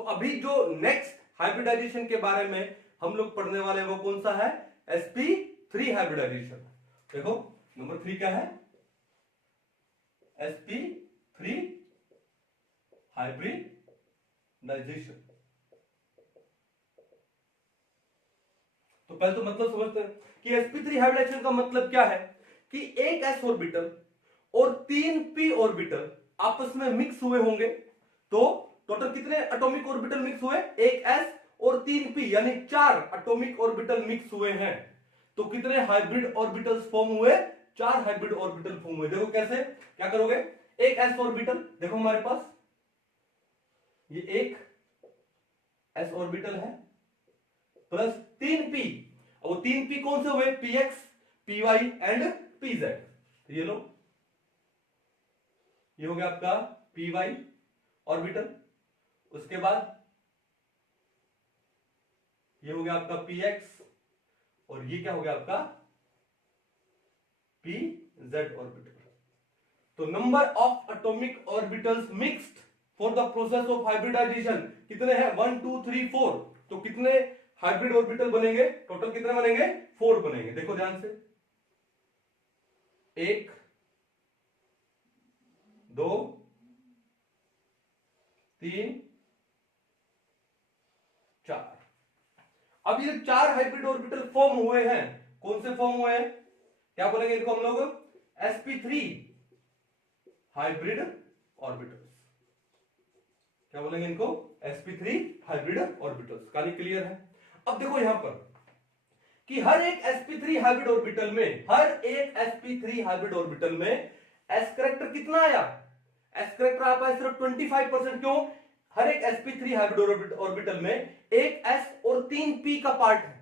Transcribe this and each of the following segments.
तो अभी जो नेक्स्ट हाइब्रिडाइजेशन के बारे में हम लोग पढ़ने वाले हैं वो कौन सा है? sp3 hybridisation. देखो नंबर 3 क्या है? sp3 hybridisation. तो पहले तो मतलब समझते हैं कि sp3 हाइब्रिडाइजेशन का मतलब क्या है कि एक s ऑर्बिटल और 3 p ऑर्बिटल आपस में मिक्स हुए होंगे। तो टोटल कितने एटॉमिक ऑर्बिटल मिक्स हुए? एक s और 3 p, यानी 4 एटॉमिक ऑर्बिटल मिक्स हुए हैं। तो कितने हाइब्रिड ऑर्बिटल्स फॉर्म हुए? 4 हाइब्रिड ऑर्बिटल फॉर्म हुए। देखो कैसे, क्या करोगे? एक s ऑर्बिटल, देखो हमारे पास ये एक s ऑर्बिटल है प्लस 3p। अब वो 3p कौन से हुए? px, py and pz। तो ये लो, ये हो गया आपका py ऑर्बिटल। उसके बाद ये हो गया आपका px और ये क्या हो गया आपका pz ऑर्बिटल। तो number of atomic orbitals mixed for the process of hybridisation कितने हैं? 1 2 3 4। तो कितने हाइब्रिड ऑर्बिटल बनेंगे? टोटल कितने बनेंगे? 4 बनेंगे। देखो ध्यान से, 1 2 3 4। अब ये 4 हाइब्रिड ऑर्बिटल फॉर्म हुए हैं। कौन से फॉर्म हुए हैं? क्या बोलेंगे इनको हम लोग? sp3 hybrid orbitals. क्या बोलेंगे इनको? sp3 hybrid orbitals. कहानी क्लियर है? अब देखो यहां पर कि हर एक sp3 हाइब्रिड ऑर्बिटल में, हर एक sp3 हाइब्रिड ऑर्बिटल में s करेक्टर कितना आया? s करेक्टर आप आया सिर्फ 25%। क्यों? हर एक sp3 हाइब्रिड ऑर्बिटल में एक s और 3 p का पार्ट है।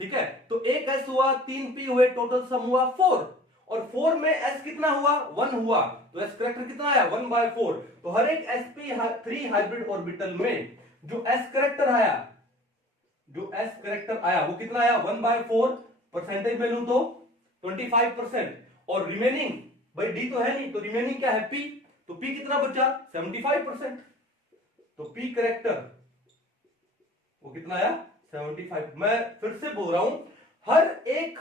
ठीक है, तो एक s हुआ, 3 p हुए, टोटल सम हुआ 4। और 4 में s कितना हुआ? 1 हुआ। तो s करेक्टर कितना आया? 1/4। तो हर एक sp3 हाइब्रिड ऑर्बिटल में जो s करेक्टर आया, जो s करेक्टर आया वो कितना आया? 1/4। परसेंटेज में लूं तो 25%। और रिमेनिंग, भाई d तो है नहीं, तो रिमेनिंग क्या है? p। तो p कितना बचा? 75%। तो p करेक्टर वो कितना आया? 75। मैं फिर से बोल रहा हूं, हर एक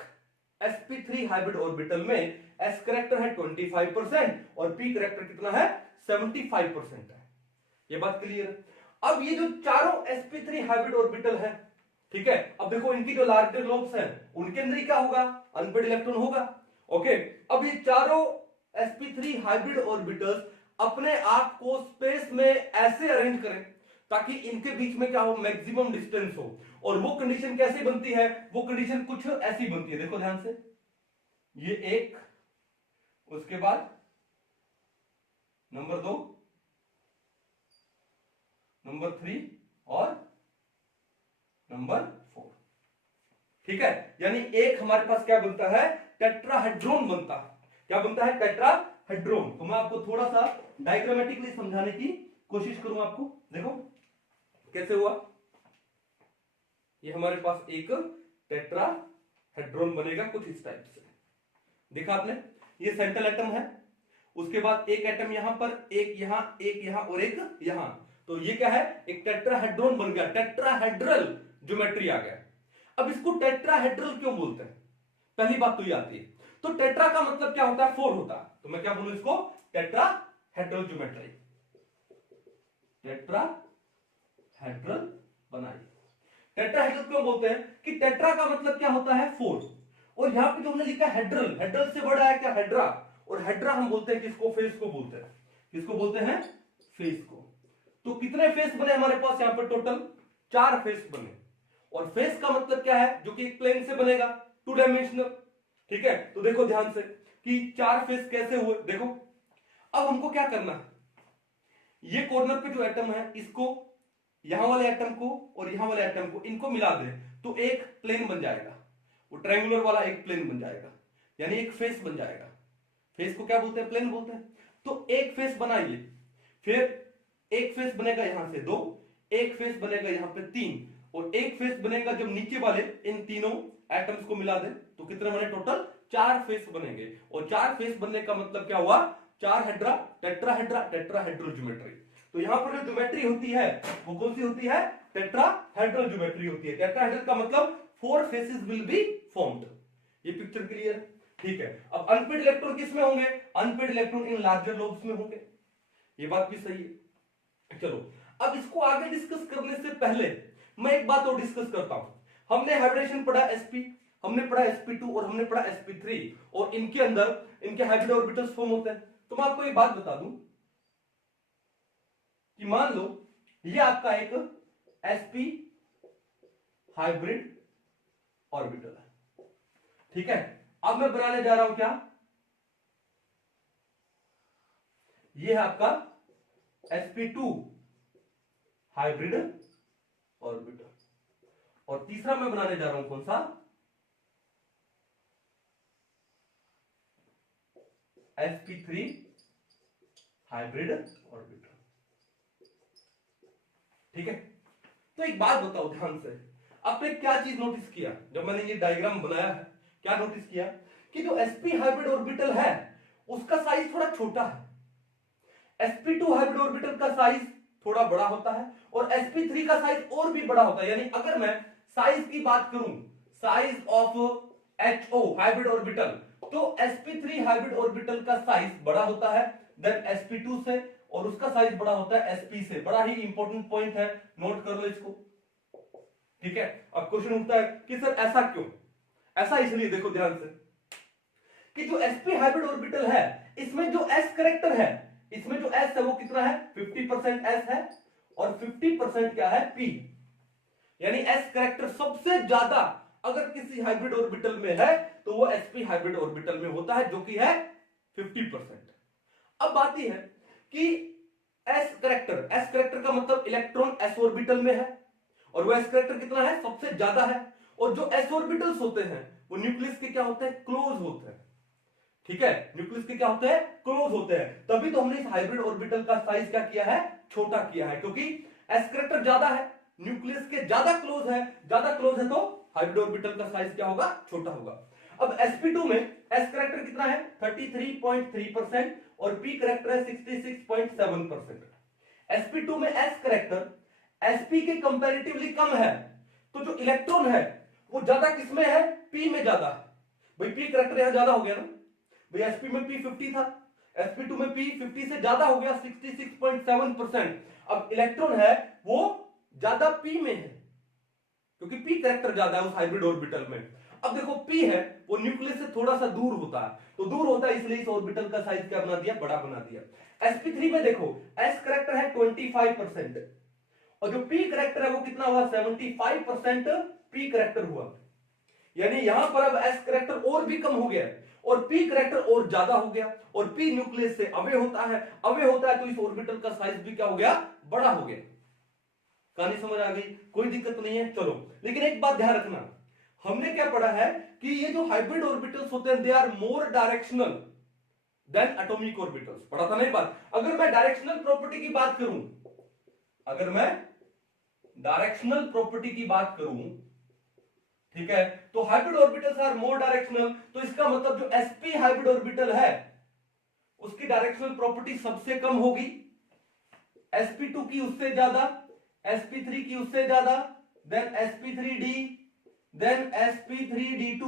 sp3 हाइब्रिड ऑर्बिटल में s करेक्टर है 25% और p करेक्टर कितना है? 75% है। ये बात क्लियर है? अब ये जो चारों sp3 हाइब्रिड ऑर्बिटल है, ठीक है, अब देखो इनकी जो लार्जर लोब्स हैं उनके अंदर ही क्या होगा? अनपेड इलेक्ट्रॉन होगा। ओके, अब ये चारों sp3 हाइब्रिड ऑर्बिटल्स अपने आप को स्पेस में ऐसे अरेंज करें ताकि इनके बीच में क्या हो? मैक्सिमम डिस्टेंस हो। और वो कंडीशन कैसे बनती है? वो कंडीशन कुछ ऐसी बनती है, देखो ध्यान से, ये एक, उसके बाद नंबर 2, नंबर 3 और नंबर 4। ठीक है, यानी एक हमारे पास क्या बनता है? टेट्राहेड्रॉन बनता है। क्या बनता है? टेट्राहेड्रॉन। तो मैं आपको थोड़ा सा डायग्रामेटिकली समझाने की कोशिश करूंगा आपको। देखो कैसे हुआ। ये हमारे पास एक टेट्राहेड्रॉन बनेगा कुछ इस टाइप से। देखा आपने? ये सेंट्रल एटम है, उसके बाद एक एटम यहां पर, एक यहां और एक यहां। तो ये क्या है? एक टेट्राहेड्रॉन बन गया, टेट्राहेड्रल ज्योमेट्री आ गया। अब इसको टेट्राहेड्रल क्यों बोलते हैं? पहली बात तो ये आती है। तो टेट्रा का मतलब क्या होता है? 4 होता है। तो मैं क्या बोलूं इसको? Tetrahedral geometry. टेट्राहेड्रल बनाइए। टेट्राहेड्रल क्यों बोलते हैं? कि टेट्रा का मतलब क्या होता है? 4। और यहां पे जो हमने लिखा हेड्रल, हेड्रल से वर्ड आया क्या? हेड्रा। और हेड्रा हम बोलते हैं किसको? फेस को बोलते हैं। किसको बोलते हैं? फेस को। तो कितने फेस बने हमारे पास यहां पर? टोटल 4 फेस बने। और फेस का मतलब क्या है? जो कि एक प्लेन से बनेगा, 2 डायमेंशनल। ठीक है, तो देखो ध्यान से कि 4 फेस कैसे हुए। देखो अब हमको क्या करना है, ये कॉर्नर पे जो एटम है इसको, यहां वाले एटम को और यहां वाले एटम को, इनको मिला दे तो एक प्लेन बन जाएगा। वो ट्रायंगुलर वाला एक प्लेन बन जाएगा, यानी एक फेस बन जाएगा। फेस को क्या बोलते हैं? प्लेन बोलते हैं। तो एक फेस बनाइए, फिर एक फेस बनेगा यहां से 2, एक फेस बनेगा यहां पे 3, और एक फेस बनेगा जब नीचे वाले इन तीनों एटम्स को मिला दे तो कितने बने? टोटल 4 फेस बनेंगे। और 4 फेस बनने का मतलब क्या हुआ? 4 हेड्रा, टेट्राहेड्रा, टेट्राहेड्रल ज्योमेट्री। तो यहां पर जो ज्योमेट्री होती है वो कौन सी होती है? टेट्राहेड्रल ज्योमेट्री होती है। टेट्राहेड्रल का मतलब 4 फेसेस विल बी फॉर्म्ड। ये पिक्चर क्लियर है? ठीक है। अब अनपेड इलेक्ट्रॉन किस में होंगे? Unpaired electron in larger lobes में होंगे। ये बात भी सही है। चलो अब इसको आगे डिस्कस करने से पहले मैं एक बात और डिस्कस करता हूं। हमने हाइब्रिडेशन पढ़ा sp, हमने पढ़ा sp2 और हमने पढ़ा sp3 और इनके अंदर इनके हाइब्रिड ऑर्बिटल्स फॉर्म होते हैं। तो मैं आपको एक बात बता दूं कि मान लो ये आपका एक sp हाइब्रिड ऑर्बिटल है, ठीक है। अब मैं बनाने जा रहा हूं क्या? ये है आपका sp2 हाइब्रिड ऑर्बिटल और तीसरा मैं बनाने जा रहा हूं कौन सा? sp3 हाइब्रिड ऑर्बिटल, ठीक है। तो एक बात बताओ ध्यान से, आपने क्या चीज नोटिस किया जब मैंने ये डायग्राम बनाया है? क्या नोटिस किया कि जो sp हाइब्रिड ऑर्बिटल है उसका साइज थोड़ा छोटा है, sp2 हाइब्रिड ऑर्बिटल का साइज थोड़ा बड़ा होता है और sp3 का साइज और भी बड़ा होता है। यानी अगर मैं साइज की बात करूं, size of HO hybrid orbital, तो sp3 हाइब्रिड ऑर्बिटल का साइज बड़ा होता है देन sp2 से और उसका साइज बड़ा होता है sp से। बड़ा ही इंपॉर्टेंट पॉइंट है, नोट कर लो इसको, ठीक है। अब क्वेश्चन उठता है कि सर ऐसा क्यों? ऐसा इसलिए, देखो ध्यान से, कि जो sp हाइब्रिड ऑर्बिटल है इसमें जो s करेक्टर है, इसमें जो s है वो कितना है? 50% s है और 50% क्या है? p। यानी s करेक्टर सबसे ज्यादा अगर किसी हाइब्रिड ऑर्बिटल में है तो वो sp हाइब्रिड ऑर्बिटल में होता है, जो कि है 50%। अब बात यह है कि s करेक्टर का मतलब इलेक्ट्रॉन s ऑर्बिटल में है और वो s करेक्टर कितना है? सबसे ज्यादा है। और जो s ऑर्बिटल्स होते हैं वो न्यूक्लियस के क्या होते हैं? क्लोज होते हैं, ठीक है। न्यूक्लियस के क्या होते हैं? क्लोज होते हैं। तभी तो हमने इस हाइब्रिड ऑर्बिटल का साइज क्या किया है? छोटा किया है, क्योंकि s करेक्टर ज्यादा है, न्यूक्लियस के ज्यादा क्लोज है तो हाइब्रिड ऑर्बिटल का साइज क्या होगा? छोटा होगा। अब sp2 में s करेक्टर कितना है? 33.3% और p करेक्टर है 66.7%। sp2 में s करेक्टर sp के कंपैरेटिवली कम है, तो जो इलेक्ट्रॉन है वो ज्यादा किसमें है? p में ज्यादा है। भाई p करेक्टर यहां ज्यादा हो गया ना, भाई sp में p 50 था, sp2 में p 50 से ज्यादा हो गया 66.7%। अब इलेक्ट्रॉन है वो ज्यादा p में है क्योंकि p करेक्टर ज्यादा है उस हाइब्रिड ऑर्बिटल में। अब देखो p है वो न्यूक्लियस से थोड़ा सा दूर होता है, तो दूर होता है इसलिए इस ऑर्बिटल का साइज क्या बना दिया? बड़ा बना दिया। sp3 में देखो s करेक्टर है 25% और जो p करेक्टर है वो कितना हुआ? 75% p करेक्टर हुआ। यानी यहां पर अब s करेक्टर और भी कम हो गया और p करेक्टर और ज्यादा हो गया और p न्यूक्लियस से अवे होता है तो इस ऑर्बिटल का साइज भी क्या हो गया? बड़ा हो गया। कहानी समझ आ गई? कोई दिक्कत नहीं है। चलो, लेकिन एक बात ध्यान रखना, हमने क्या पढ़ा है कि ये जो हाइब्रिड ऑर्बिटल्स होते हैं they are more directional than atomic orbitals. पढ़ा था ना ये बात? अगर मैं डायरेक्शनल प्रॉपर्टी की बात करूं, ठीक है, तो hybrid orbitals are more directional, तो इसका मतलब जो sp हाइब्रिड ऑर्बिटल है उसकी डायरेक्शनल प्रॉपर्टी सबसे कम होगी, sp2 की उससे ज्यादा, sp3 की उससे ज्यादा, then sp3d, then sp3d2,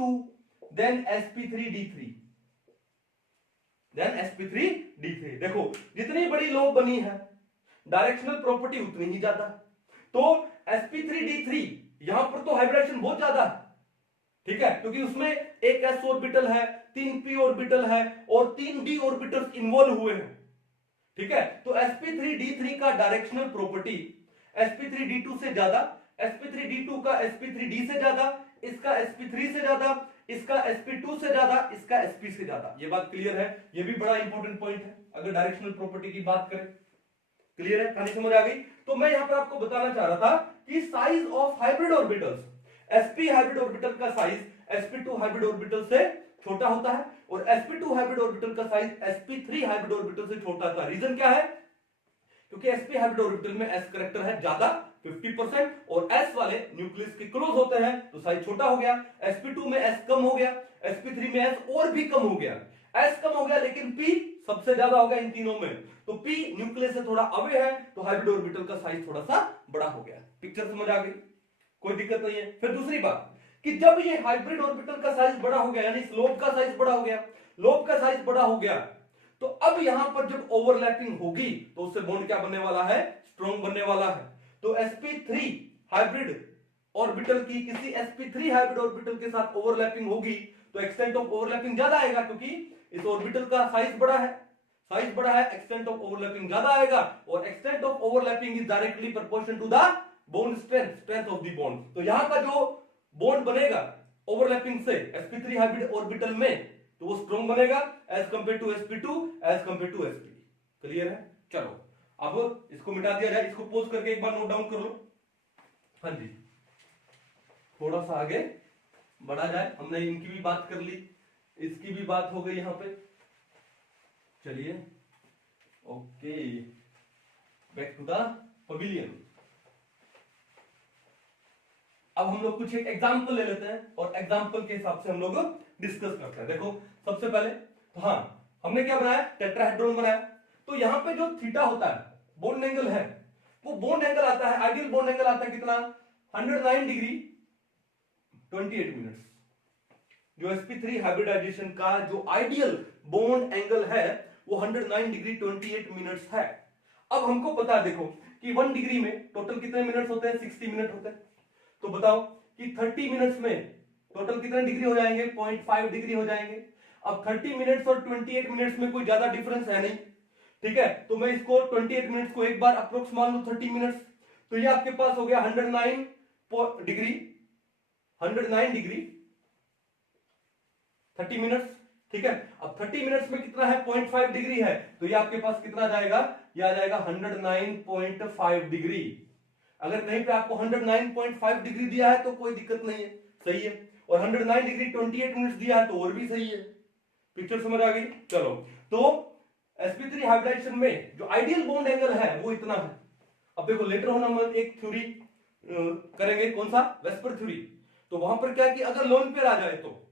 then sp3d3, then sp3d3। देखो जितनी बड़ी लोब बनी है डायरेक्शनल प्रॉपर्टी उतनी ही ज्यादा। तो sp3d3 यहां पर तो हाइब्रिडेशन बहुत ज्यादा है, ठीक है, क्योंकि उसमें एक s ऑर्बिटल है, 3 p ऑर्बिटल है और 3 d ऑर्बिटल्स इन्वॉल्व हुए हैं, ठीक है। तो sp3d3 का डायरेक्शनल प्रॉपर्टी sp3d2 से ज्यादा, sp3d2 का sp3d से ज्यादा, इसका sp3 से ज्यादा, इसका sp2 से ज्यादा, इसका sp से ज्यादा। ये बात क्लियर है? ये भी बड़ा इंपॉर्टेंट पॉइंट है अगर डायरेक्शनल प्रॉपर्टी की बात करें। क्लियर है? कहानी समझ आ गई? तो मैं यहां पर आपको बताना चाह रहा था कि size of hybrid orbitals, sp hybrid orbital का साइज sp2 हाइब्रिड ऑर्बिटल से छोटा होता है और sp2 हाइब्रिड ऑर्बिटल का साइज sp3 हाइब्रिड ऑर्बिटल से छोटा होता है। रीजन क्या है? क्योंकि sp हाइब्रिड ऑर्बिटल में s करेक्टर है ज्यादा 50% और s वाले न्यूक्लियस के क्लोज होते हैं तो साइज छोटा हो गया। sp2 में s कम हो गया, sp3 में s और भी कम हो गया। S कम हो गया लेकिन P सबसे ज्यादा हो गया इन तीनों में, तो P न्यूक्लियस से थोड़ा अवे है, तो हाइब्रिड ऑर्बिटल का साइज थोड़ा सा बड़ा हो गया। पिक्चर समझ आ गई, कोई दिक्कत नहीं है। फिर दूसरी बात कि जब ये हाइब्रिड ऑर्बिटल का साइज बड़ा हो गया, यानी इस लोब का साइज बड़ा हो गया, लोब का साइज बड़ा हो गया, तो अब यहां पर जब ओवरलैपिंग होगी तो उससे बॉन्ड क्या बनने वाला है, स्ट्रॉन्ग बनने वाला है। तो sp3 हाइब्रिड ऑर्बिटल की किसी sp3 हाइब्रिड ऑर्बिटल के साथ ओवरलैपिंग होगी तो एक्सटेंट ऑफ ओवरलैपिंग ज्यादा आएगा, क्योंकि इस ऑर्बिटल का साइज बड़ा है, साइज बड़ा है, एक्सटेंट ऑफ ओवरलैपिंग ज्यादा आएगा, और extent of overlapping is directly proportional to the bond strength, strength of the bond. तो यहां का जो बॉन्ड बनेगा ओवरलैपिंग से sp3 हाइब्रिड ऑर्बिटल में, तो वो स्ट्रॉन्ग बनेगा as compare to sp2, as compare to sp। Clear है? चलो अब इसको मिटा दिया जाए, इसको पोज करके एक बार नोट डाउन कर लो। हाँ जी, थोड़ा सा आगे बढ़ा जाए, हमने इनकी भी बात कर ली, इसकी भी बात हो गई यहां पे। चलिए okay, back to the pavilion. अब हम लोग कुछ एक एग्जांपल ले लेते हैं और एग्जांपल के हिसाब से हम लोग डिस्कस करते हैं। देखो सबसे पहले तो हाँ, हमने क्या बनाया, टेट्राहेड्रॉन बनाया। तो यहां पे जो थीटा होता है, बॉन्ड एंगल है, वो बॉन्ड एंगल आता है, आइडियल बॉन्ड एंगल आता है कितना, 109 डिग्री 28 मिनट्स। जो sp3 हाइब्रिडाइजेशन का जो आइडियल बॉन्ड एंगल है वो 109 डिग्री 28 मिनट्स है। अब हमको पता है देखो कि 1 डिग्री में टोटल कितने मिनट्स होते हैं, 60 मिनट होते हैं। तो बताओ कि 30 मिनट्स में टोटल कितने डिग्री हो जाएंगे, 0.5 डिग्री हो जाएंगे। अब 30 मिनट्स और 28 मिनट्स में कोई ज्यादा डिफरेंस है नहीं, ठीक है। तो मैं इसको 28 मिनट्स को एक बार अप्रोक्स मान लूं 30 मिनट्स, तो ये आपके पास हो गया 109 डिग्री 30 मिनट्स, ठीक है। अब 30 मिनट्स में कितना है, 0.5 डिग्री है, तो ये आपके पास कितना जाएगा, ये आ जाएगा 109.5 डिग्री। अगर कहीं पे आपको 109.5 डिग्री दिया है तो कोई दिक्कत नहीं है, सही है, और 109 डिग्री 28 मिनट्स दिया है तो और भी सही है। पिक्चर समझ आ गई? चलो, तो sp3 हाइब्रिडाइजेशन में जो आइडियल बॉन्ड एंगल है वो इतना है। अब देखो लेटर ऑन हम एक थ्योरी करेंगे, कौन सा, वेस्पर थ्योरी। तो वहां पर क्या है कि अगर लोन पेयर आ जाए तो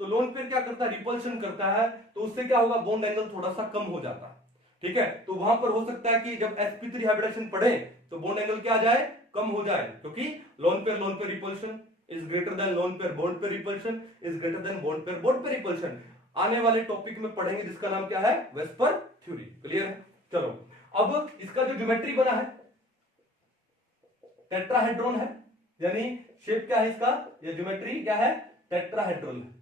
लोन पेयर क्या करता है, रिपल्शन करता है, तो उससे क्या होगा, बॉन्ड एंगल थोड़ा सा कम हो जाता है, ठीक है। तो वहां पर हो सकता है कि जब sp3 हाइब्रिडाइजेशन पढ़े तो बॉन्ड एंगल क्या आ जाए, कम हो जाए, क्योंकि lone pair repulsion is greater than lone pair bond pair repulsion is greater than bond pair repulsion. आने वाले टॉपिक में पढ़ेंगे जिसका नाम क्या है, वेस्पर थ्योरी। क्लियर है? चलो, अब इसका जो ज्योमेट्री बना है टेट्राहेड्रॉन है, यानी शेप क्या है इसका, ये ज्योमेट्री क्या है, टेट्राहेड्रॉन है,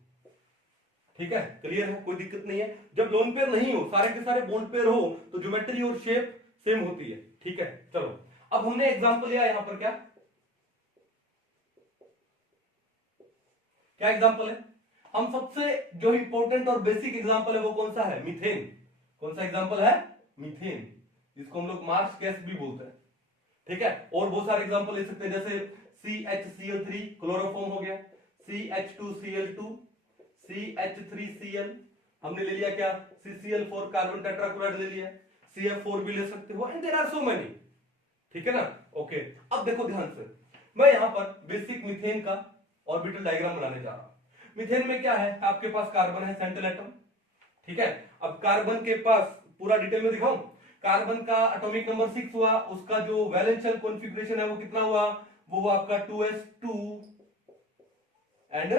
ठीक है। क्लियर है? कोई दिक्कत नहीं है। जब लोन पेयर नहीं हो, सारे के सारे बॉन्ड पेयर हो, तो ज्योमेट्री और शेप सेम होती है, ठीक है। चलो, अब हमने एग्जांपल लिया यहां पर, क्या एग्जांपल है, हम सबसे जो इंपॉर्टेंट और बेसिक एग्जांपल है वो कौन सा है, मीथेन। कौन सा एग्जांपल है, मीथेन, जिसको हम लोग मार्स गैस भी बोलते हैं, ठीक है। और बहुत सारे एग्जांपल ले सकते हैं, जैसे CHCl3 क्लोरोफॉर्म हो गया, CH2Cl2, CH3Cl, हमने ले लिया क्या, CCl4 कार्बन टेट्राक्लोराइड ले लिया, CF4 भी ले सकते हो, and there are so many, ठीक है ना। ओके, अब देखो ध्यान से, मैं यहां पर बेसिक मीथेन का ऑर्बिटल डायग्राम बनाने जा रहा हूं। मीथेन में क्या है, आपके पास कार्बन है, सेंट्रल एटम, ठीक है। अब कार्बन के पास पूरा डिटेल में दिखाऊं, कार्बन का एटॉमिक नंबर 6 हुआ, उसका जो वैलेंस शेल कॉन्फ़िगरेशन है वो कितना हुआ, वो हुआ आपका 2s2 एंड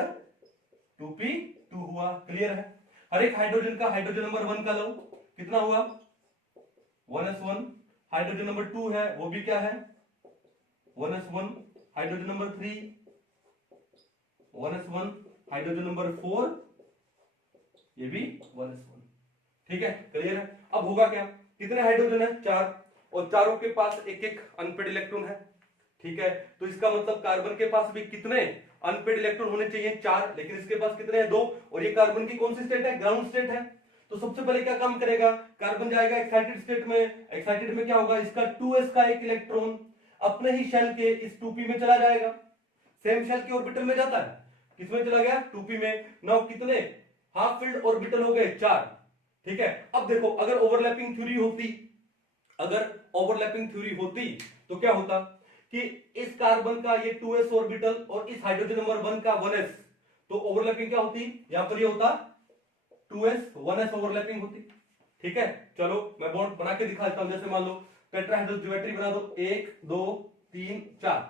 2p2 हुआ। क्लियर है? हर एक हाइड्रोजन का हाइड्रोजन नंबर 1 का लो, कितना हुआ, 1s1। हाइड्रोजन नंबर 2 है, वो भी क्या है, 1s1। Hydrogen number 3 1s1। Hydrogen number 4 ये भी 1s1, ठीक है। क्लियर है? अब होगा क्या, कितने हाइड्रोजन है, 4, और चारों के पास एक एक अनपेड इलेक्ट्रॉन है, ठीक है। तो इसका मतलब कार्बन के पास भी कितने अनपेड इलेक्ट्रॉन होने चाहिए, 4, लेकिन इसके पास कितने हैं, 2, और ये कार्बन की कौन सी स्टेट है, ग्राउंड स्टेट है। तो सबसे पहले क्या काम करेगा, कार्बन जाएगा एक्साइटेड स्टेट में, एक्साइटेड में क्या होगा, इसका 2s का एक इलेक्ट्रॉन अपने ही शेल के इस 2p में चला जाएगा, सेम शेल के ऑर्बिटल में जाता है, किसमें चला गया, 2p में। नाउ कितने हाफ फिल्ड ऑर्बिटल हो गए, 4, ठीक है। अब देखो, अगर ओवरलैपिंग थ्योरी होती तो क्या होता कि इस कार्बन का ये 2s ऑर्बिटल और इस हाइड्रोजन नंबर 1 का 1s, तो ओवरलैपिंग क्या होती, यहां पर ये होता 2s 1s ओवरलैपिंग होती। ठीक है, चलो मैं बॉन्ड बना के दिखा देता हूं। जैसे मान लो टेट्राहेड्रल ज्योमेट्री बना दो, 1 2 3 4,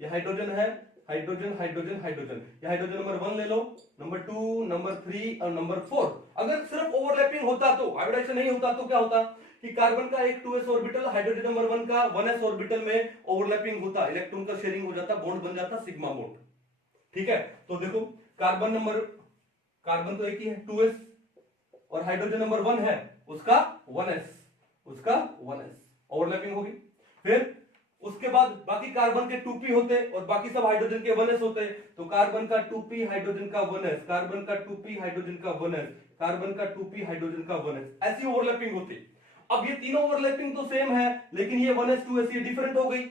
ये हाइड्रोजन है, हाइड्रोजन हाइड्रोजन हाइड्रोजन, ये हाइड्रोजन नंबर 1 ले लो, नंबर 2 नंबर 3 और नंबर 4। अगर सिर्फ ओवरलैपिंग होता तो, हाइब्रिडाइजेशन नहीं होता तो क्या होता कि कार्बन का एक 2s ऑर्बिटल हाइड्रोजन नंबर 1 का 1s ऑर्बिटल में ओवरलैपिंग होता, इलेक्ट्रॉन का शेयरिंग हो जाता, बॉन्ड बन जाता सिग्मा बॉन्ड। ठीक है, तो देखो कार्बन तो एक ही है 2s, और हाइड्रोजन नंबर 1 है उसका 1s, ओवरलैपिंग होगी। फिर उसके बाद बाकी कार्बन के 2p होते और बाकी सब हाइड्रोजन के 1s होते, तो कार्बन का 2p हाइड्रोजन का 1s, कार्बन का 2p हाइड्रोजन का 1s, कार्बन का 2p हाइड्रोजन का 1s, ऐसी ओवरलैपिंग होती। अब ये तीनों ओवरलैपिंग तो सेम है, लेकिन ये 1s 2s ये डिफरेंट हो गई,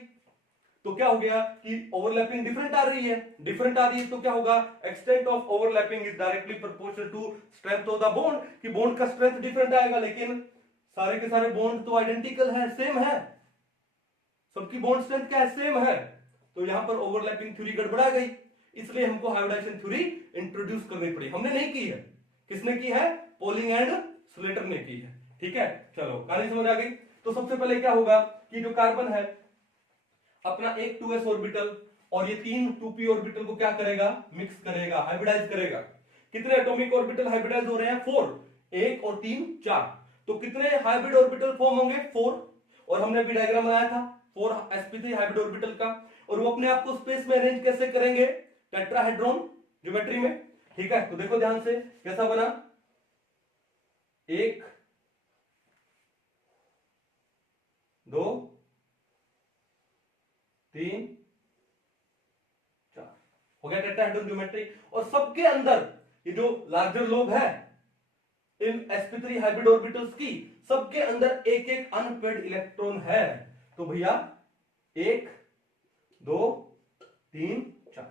तो क्या हो गया कि ओवरलैपिंग डिफरेंट आ रही है, तो क्या होगा, extent of overlapping is directly proportional to strength of the bond, कि बॉन्ड का स्ट्रेंथ डिफरेंट आएगा, लेकिन सारे के सारे बॉन्ड तो आइडेंटिकल है, सेम है, सबकी बॉन्ड स्ट्रेंथ क्या है, सेम है। तो यहां पर ओवरलैपिंग थ्योरी गड़बड़ा गई, इसलिए हमको हाइब्रिडाइजेशन थ्योरी इंट्रोड्यूस करनी पड़ी। हमने नहीं की है, किसने की है, पोलिंग एंड स्लेटर ने की है। ठीक है, चलो कहानी समझ आ गई। तो सबसे पहले क्या होगा कि जो कार्बन है अपना एक 2s ऑर्बिटल और ये तीन 2p ऑर्बिटल को क्या करेगा, मिक्स करेगा, हाइब्रिडाइज करेगा। कितने एटॉमिक ऑर्बिटल हाइब्रिडाइज हो रहे हैं, 4, 1 और 3 4, तो कितने हाइब्रिड ऑर्बिटल फॉर्म होंगे, 4, और हमने अभी डायग्राम बनाया था 4sp3 हाइब्रिड ऑर्बिटल का, और वो अपने आप को स्पेस में अरेंज कैसे करेंगे, टेट्राहेड्रॉन ज्योमेट्री में। ठीक है, तो देखो ध्यान से कैसा बना, 1 2 3 4 हो गया टेट्राहेड्रॉन ज्योमेट्री। और सबके अंदर ये जो लार्जर लोब है इन sp3 हाइब्रिड ऑर्बिटल्स की, सबके अंदर एक एक अनपेड इलेक्ट्रॉन है। तो भैया 1 2 3 4,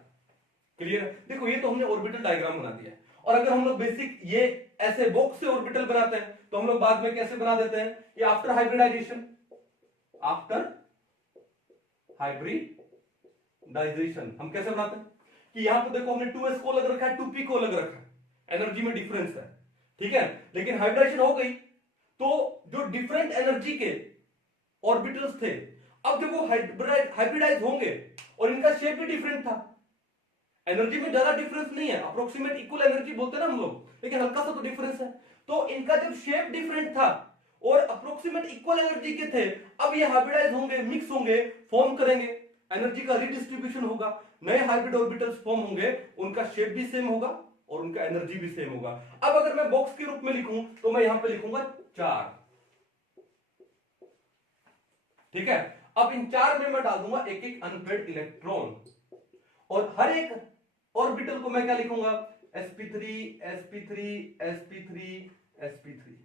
क्लियर। देखो ये तो हमने ऑर्बिटल डायग्राम बना दिया, और अगर हम लोग बेसिक ये ऐसे बॉक्स से ऑर्बिटल बनाते हैं तो हम लोग बाद में कैसे बना देते हैं, ये आफ्टर हाइब्रिडाइजेशन, हम कैसे बनाते हैं कि यहां पर देखो हमने 2s को अलग रखा है, 2p को अलग रखा है, एनर्जी में डिफरेंस है। ठीक है, लेकिन हाइब्रिडाइजेशन हो गई तो जो डिफरेंट एनर्जी के ऑर्बिटल्स थे, अब जब वो हाइब्रिडाइज होंगे और इनका शेप भी डिफरेंट था, एनर्जी में ज्यादा डिफरेंस नहीं है, अप्रोक्सीमेट इक्वल एनर्जी बोलते हैं ना हम लोग, लेकिन हल्का सा तो डिफरेंस है, तो इनका जब शेप डिफरेंट था और अप्रोक्सीमेट इक्वल एनर्जी के थे, अब ये हाइब्रिडाइज होंगे, मिक्स होंगे, फॉर्म करेंगे, एनर्जी का रिडिस्ट्रीब्यूशन होगा, नए हाइब्रिड ऑर्बिटल्स फॉर्म होंगे, उनका शेप भी सेम होगा और उनका एनर्जी भी सेम होगा। अब अगर मैं बॉक्स के रूप में लिखूं तो मैं यहां पे लिखूंगा 4। ठीक है, अब इन 4 में मैं डाल दूंगा एक एक अनपेड इलेक्ट्रॉन, और हर एक ऑर्बिटल को मैं क्या लिखूंगा, sp3 sp3 sp3 sp3।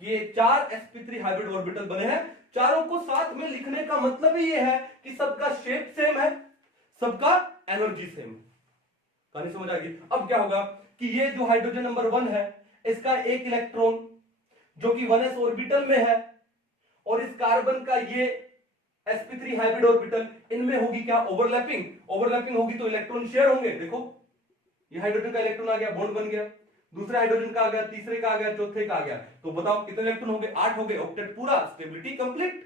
ये 4 sp3 हाइब्रिड ऑर्बिटल बने हैं, चारों को साथ में लिखने का मतलब ही ये है कि सबका शेप सेम है, सबका एनर्जी सेम है। कहानी समझ आ गई। अब क्या होगा कि ये जो हाइड्रोजन नंबर 1 है, इसका एक इलेक्ट्रॉन जो कि 1s ऑर्बिटल में है, और इस कार्बन का ये sp3 हाइब्रिड ऑर्बिटल, इनमें होगी क्या, ओवरलैपिंग होगी, तो इलेक्ट्रॉन शेयर होंगे। देखो ये हाइड्रोजन का इलेक्ट्रॉन आ गया, बॉन्ड बन गया, दूसरे हाइड्रोजन का आ गया, तीसरे का आ गया, चौथे का आ गया, तो बताओ कितने इलेक्ट्रॉन हो गए, 8 हो गए, ऑक्टेट पूरा, स्टेबिलिटी कंप्लीट।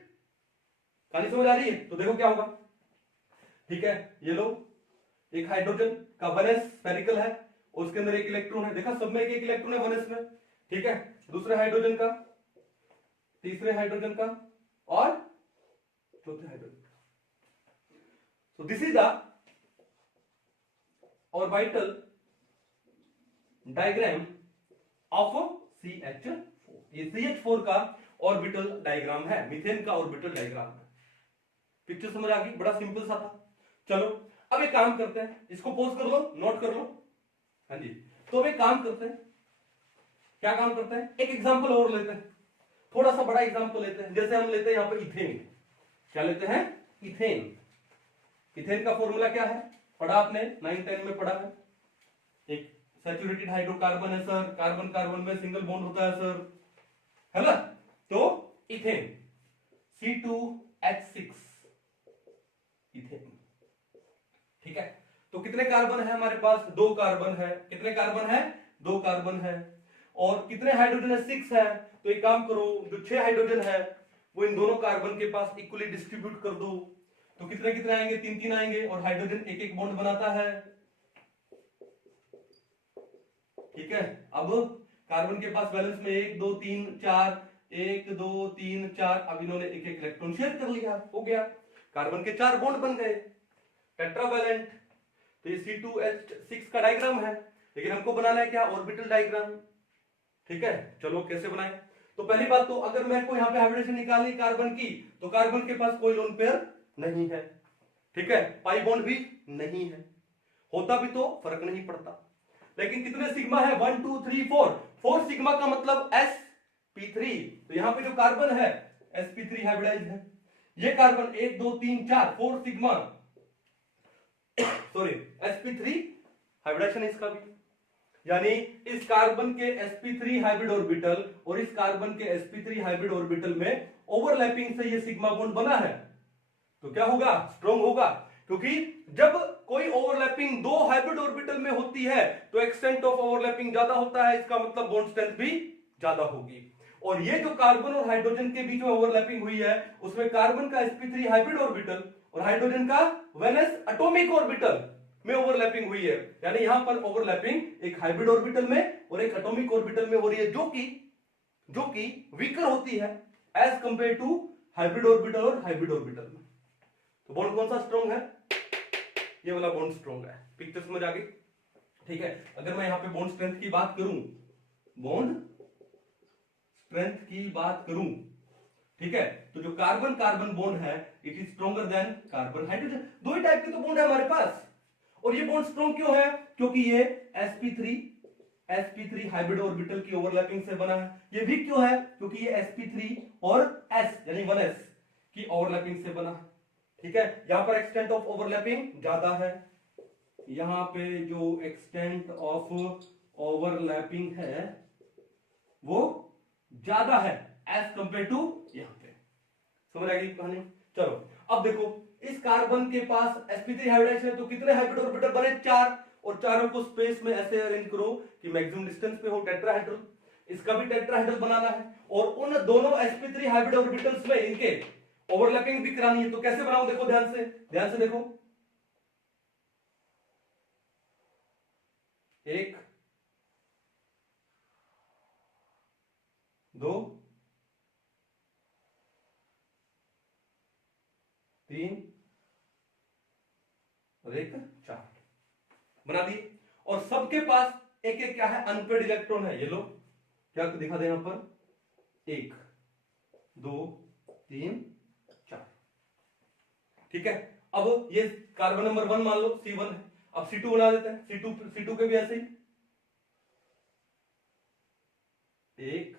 कहानी समझ आ रही है। तो देखो क्या होगा, ठीक है, ये लो, एक हाइड्रोजन का 1s स्फेरिकल है, उसके अंदर एक इलेक्ट्रॉन है, देखा सब में एक इलेक्ट्रॉन है 1s में। ठीक है, दूसरे हाइड्रोजन का, तीसरे हाइड्रोजन का और चौथे हाइड्रोजन का। So this is the orbital diagram of CH4। ये CH4 का ऑर्बिटल डायग्राम है, मीथेन का ऑर्बिटल डायग्राम है। पिक्चर समझ आ गई, बड़ा सिंपल सा था। चलो अब एक काम करते हैं, इसको पॉज कर लो, नोट कर लो। हाँ जी, तो अब एक काम करते हैं, क्या काम करते हैं, एक एग्जांपल और लेते हैं, थोड़ा सा बड़ा एग्जांपल लेते हैं। जैसे हम लेते हैं यहां पर इथेन, क्या लेते हैं, इथेन का फॉर्मूला क्या है, पढ़ा आपने 9-10 में पढ़ा है, एक सैचुरेटेड हाइड्रोकार्बन है सर, कार्बन कार्बन में सिंगल बॉन्ड होता है सर, है ना। तो इथेन C2H6 इथेन। ठीक है, तो कितने कार्बन है हमारे पास, 2 कार्बन है, कितने कार्बन है, 2 कार्बन है, और कितने हाइड्रोजन है 6 है, तो एक काम करो जो 6 हाइड्रोजन है वो इन दोनों कार्बन के पास इक्वली डिस्ट्रीब्यूट कर दो, तो कितने कितने आएंगे 3 आएंगे और हाइड्रोजन एक एक बॉन्ड बनाता है। ठीक है, अब कार्बन के पास बैलेंस में 1 2 3 4 1 2 3 4, अब इन्होंने एक एक इलेक्ट्रॉन शेयर कर लिया, हो गया कार्बन के 4 बॉन्ड बन गए टेट्रावैलेंट। तो ये C2H6 का डायग्राम है, लेकिन हमको बनाना है क्या ऑर्बिटल डायग्राम। ठीक है, चलो कैसे बनाएं। तो पहली बात तो अगर मैं को यहाँ पे हाइब्रिडेशन निकालनी कार्बन की, तो कार्बन के पास कोई लोन पेयर नहीं है। ठीक है, पाई बॉन्ड भी नहीं है, होता भी तो फर्क नहीं पड़ता। लेकिन कितने सिग्मा है 1 2 3 4 सिग्मा का मतलब sp3। तो यहाँ पे जो कार्बन है sp3 हाइब्रिडाइज्ड है, ये carbon 1 2 3 4 sigma sorry sp3 hybridisation है इसका भी, यानी इस कार्बन के sp3 हाइब्रिड ऑर्बिटल और इस कार्बन के sp3 हाइब्रिड ऑर्बिटल में ओवरलैपिंग से ये सिग्मा बॉन्ड बना है, तो क्या होगा स्ट्रॉन्ग होगा। क्योंकि जब कोई ओवरलैपिंग दो हाइब्रिड ऑर्बिटल में होती है तो एक्सटेंट ऑफ ओवरलैपिंग ज्यादा होता है, इसका मतलब बॉन्ड स्ट्रेंथ भी ज्यादा होगी। और ये जो कार्बन और हाइड्रोजन के बीच में ओवरलैपिंग हुई है उसमें कार्बन का sp3 हाइब्रिड ऑर्बिटल और हाइड्रोजन का वैलेंस एटॉमिक ऑर्बिटल में ओवरलैपिंग हुई है, यानी यहां पर ओवरलैपिंग एक हाइब्रिड ऑर्बिटल में और एक एटॉमिक ऑर्बिटल में हो रही है, जो कि वीकर होती है as compare to hybrid orbital और हाइब्रिड ऑर्बिटल में। तो बॉन्ड कौन सा स्ट्रॉन्ग है, ये वाला बॉन्ड स्ट्रॉन्ग है। पिक्चर समझ आ गई। ठीक है, अगर मैं यहां पे बॉन्ड स्ट्रेंथ की बात करूं, बॉन्ड स्ट्रेंथ की बात करूं, ठीक है, तो जो कार्बन कार्बन बॉन्ड है it is stronger than carbon hydrogen. दो ही टाइप के तो बॉन्ड है हमारे पास, और ये बॉन्ड स्ट्रॉन्ग क्यों है, क्योंकि ये sp3 हाइब्रिड ऑर्बिटल की ओवरलैपिंग से बना है। ये वीक क्यों है, क्योंकि ये sp3 और s यानी 1s की ओवरलैपिंग से बना है। ठीक है, यहां पर एक्सटेंट ऑफ ओवरलैपिंग ज्यादा है, यहां पे जो एक्सटेंट ऑफ ओवरलैपिंग है वो ज्यादा है एज कंपेयर टू यहां पे। समझ आ गई कहानी। चलो अब देखो, इस कार्बन के पास sp3 हाइब्रिडाइजेशन है तो कितने हाइब्रिड ऑर्बिटल बने 4, और चारों को स्पेस में ऐसे अरेंज करो कि मैक्सिमम डिस्टेंस पे हो टेट्राहेड्रल। इसका भी टेट्राहेड्रल बनाना है और उन दोनों sp3 हाइब्रिड ऑर्बिटल्स में इनके ओवरलैपिंग भी करानी है। तो कैसे बनाऊं, देखो ध्यान से देखो, 1 2 3 और 1 4 बना दिए। और सबके पास एक एक क्या है अनपेड इलेक्ट्रॉन है, ये लो क्या दिखा दे यहां पर 1 2 3 4। ठीक है, अब ये कार्बन नंबर 1 मान लो C1 है, अब C2 बना देते हैं। C2 के भी ऐसे ही 1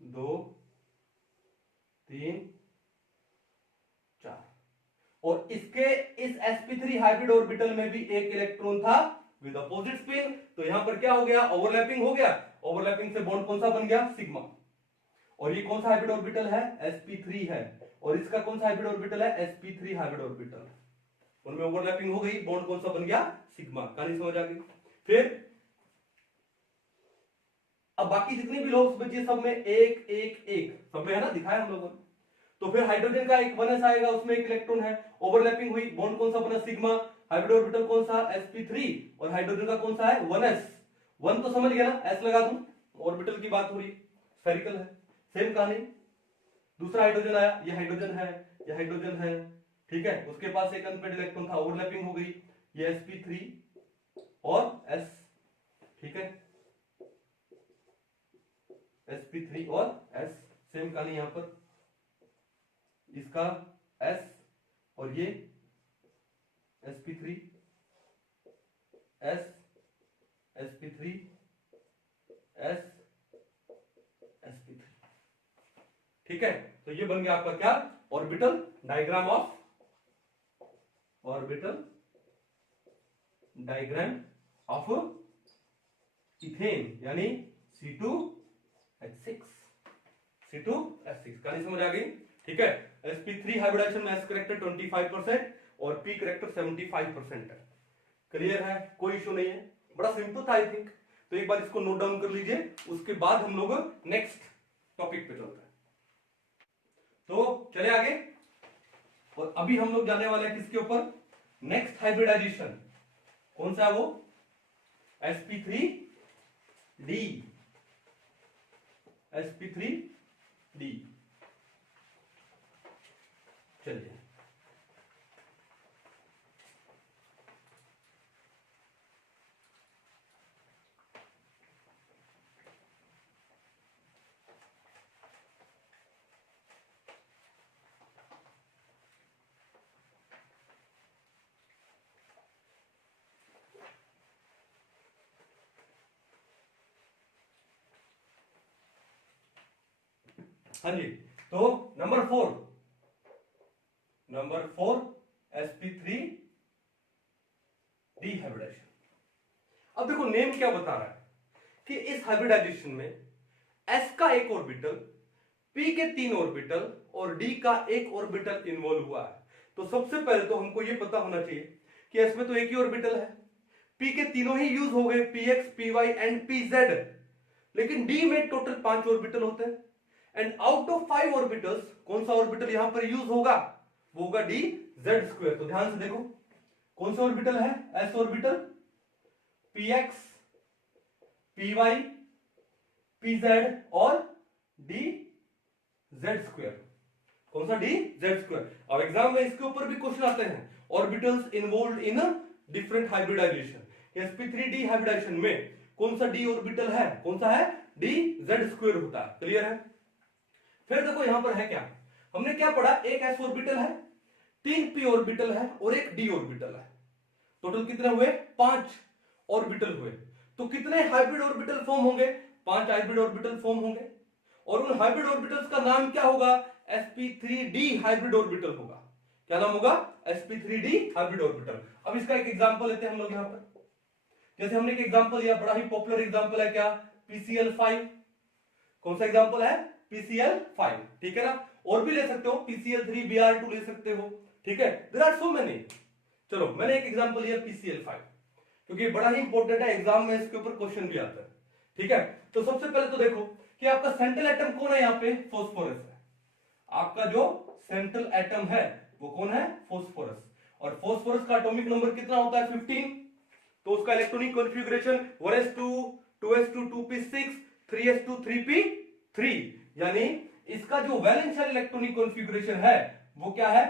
2 3 4, और इसके इस sp3 हाइब्रिड ऑर्बिटल में भी एक इलेक्ट्रॉन था विद अपोजिट स्पिन। तो यहां पर क्या हो गया, ओवरलैपिंग हो गया, ओवरलैपिंग से बॉन्ड कौन सा बन गया सिग्मा। और ये कौन सा हाइब्रिड ऑर्बिटल है sp3 है, और इसका कौन सा हाइब्रिड ऑर्बिटल है sp3 हाइब्रिड ऑर्बिटल, उनमें ओवरलैपिंग हो गई, बॉन्ड कौन सा बन गया सिग्मा। कहानी समझ आ गई। फिर अब बाकी जितने भी लोग बचे सब में 1 1 1 सब में है ना, दिखाया हम लोगों ने। तो फिर हाइड्रोजन का एक 1s आएगा, उसमें एक इलेक्ट्रॉन है, ओवरलैपिंग हुई, बॉन्ड कौन सा बना सिग्मा। हाइब्रिड ऑर्बिटल कौन सा sp3, और हाइड्रोजन का कौन सा है 1s। 1 तो समझ गया ना, s लगा दूं, ऑर्बिटल की बात हो रही, स्फेरिकल है, सेम कहानी। दूसरा हाइड्रोजन आया, ये हाइड्रोजन है, ये हाइड्रोजन है, ठीक है, उसके पास एक अनपेड इलेक्ट्रॉन था, ओवरलैपिंग हो गई, ये sp3 और s। ठीक है, sp3 और s, सेम कहानी यहां पर, इसका s और ये sp3 s sp3 s sp3। ठीक है, तो ये बन गया आपका क्या ऑर्बिटल डायग्राम ऑफ इथेन, यानी C2H6। कहानी समझ आ गई। ठीक है, sp3 हाइब्रिडाइजेशन में s करेक्टर 25% और p करेक्टर 75% है। क्लियर है, कोई इशू नहीं है, बड़ा सिंपल था आई थिंक। तो एक बार इसको नोट डाउन कर लीजिए, उसके बाद हम लोग नेक्स्ट टॉपिक पे चलते हैं। तो चले आगे, और अभी हम लोग जाने वाले हैं किसके ऊपर, नेक्स्ट हाइब्रिडाइजेशन। कौन सा है वो, sp3d, sp3d। चलिए हाँ जी, तो नंबर 4 sp3d हाइब्रिडाइजेशन। अब देखो नेम क्या बता रहा है कि इस हाइब्रिडाइजेशन में s का एक ऑर्बिटल, p के 3 ऑर्बिटल और d का एक ऑर्बिटल इन्वॉल्व हुआ है। तो सबसे पहले तो हमको यह पता होना चाहिए कि s में तो एक ही ऑर्बिटल है, p के तीनों ही यूज हो गए, px, py एंड pz, लेकिन d में टोटल 5 ऑर्बिटल होते हैं, एंड आउट ऑफ 5 ऑर्बिटल्स कौन सा ऑर्बिटल यहां पर यूज होगा, वो होगा dz²। तो ध्यान से देखो कौन सा ऑर्बिटल है, s orbital, px, py, pz और dz²। कौन सा dz²। अब एग्जाम में इसके ऊपर भी क्वेश्चन आते हैं, orbitals involved in different hybridisation. sp3d hybridisation में कौन सा d ऑर्बिटल है, कौन सा है, dz² होता है। क्लियर है। फिर देखो यहां पर है क्या, हमने क्या पढ़ा, एक s ऑर्बिटल है, 3 p ऑर्बिटल है और एक d ऑर्बिटल है। टोटल कितने हुए, 5 ऑर्बिटल हुए। तो कितने हाइब्रिड ऑर्बिटल फॉर्म होंगे, 5 हाइब्रिड ऑर्बिटल फॉर्म होंगे, और उन हाइब्रिड ऑर्बिटल्स का नाम क्या होगा, sp3d हाइब्रिड ऑर्बिटल होगा। क्या नाम होगा, sp3d हाइब्रिड ऑर्बिटल। अब इसका एक एग्जांपल लेते हैं हम लोग यहां पर, जैसे हमने एक एग्जांपल लिया, बड़ा ही पॉपुलर एग्जांपल है क्या, PCl5। कौन सा एग्जांपल है, PCl5, ठीक है ना। और भी ले सकते हो, PCl3, Br2 ले सकते हो, ठीक है, देयर आर सो मेनी। चलो मैंने एक एग्जांपल लिया PCl5, क्योंकि बड़ा ही इंपॉर्टेंट है, एग्जाम में इसके ऊपर क्वेश्चन भी आता है, ठीक है। तो सबसे पहले तो देखो कि आपका सेंट्रल एटम कौन है, यहाँ पे फॉस्फोरस है। आपका जो सेंट्रल एटम है वो कौन है, फॉस्फोरस। और फॉस्फोरस का एटॉमिक नंबर कितना होता है, 15। तो उसका electronic configuration 1s2 2s2 2p6 3s2 3p3, यानी इसका जो वैलेंस इलेक्ट्रॉनिक कॉन्फ़िगरेशन है वो क्या है,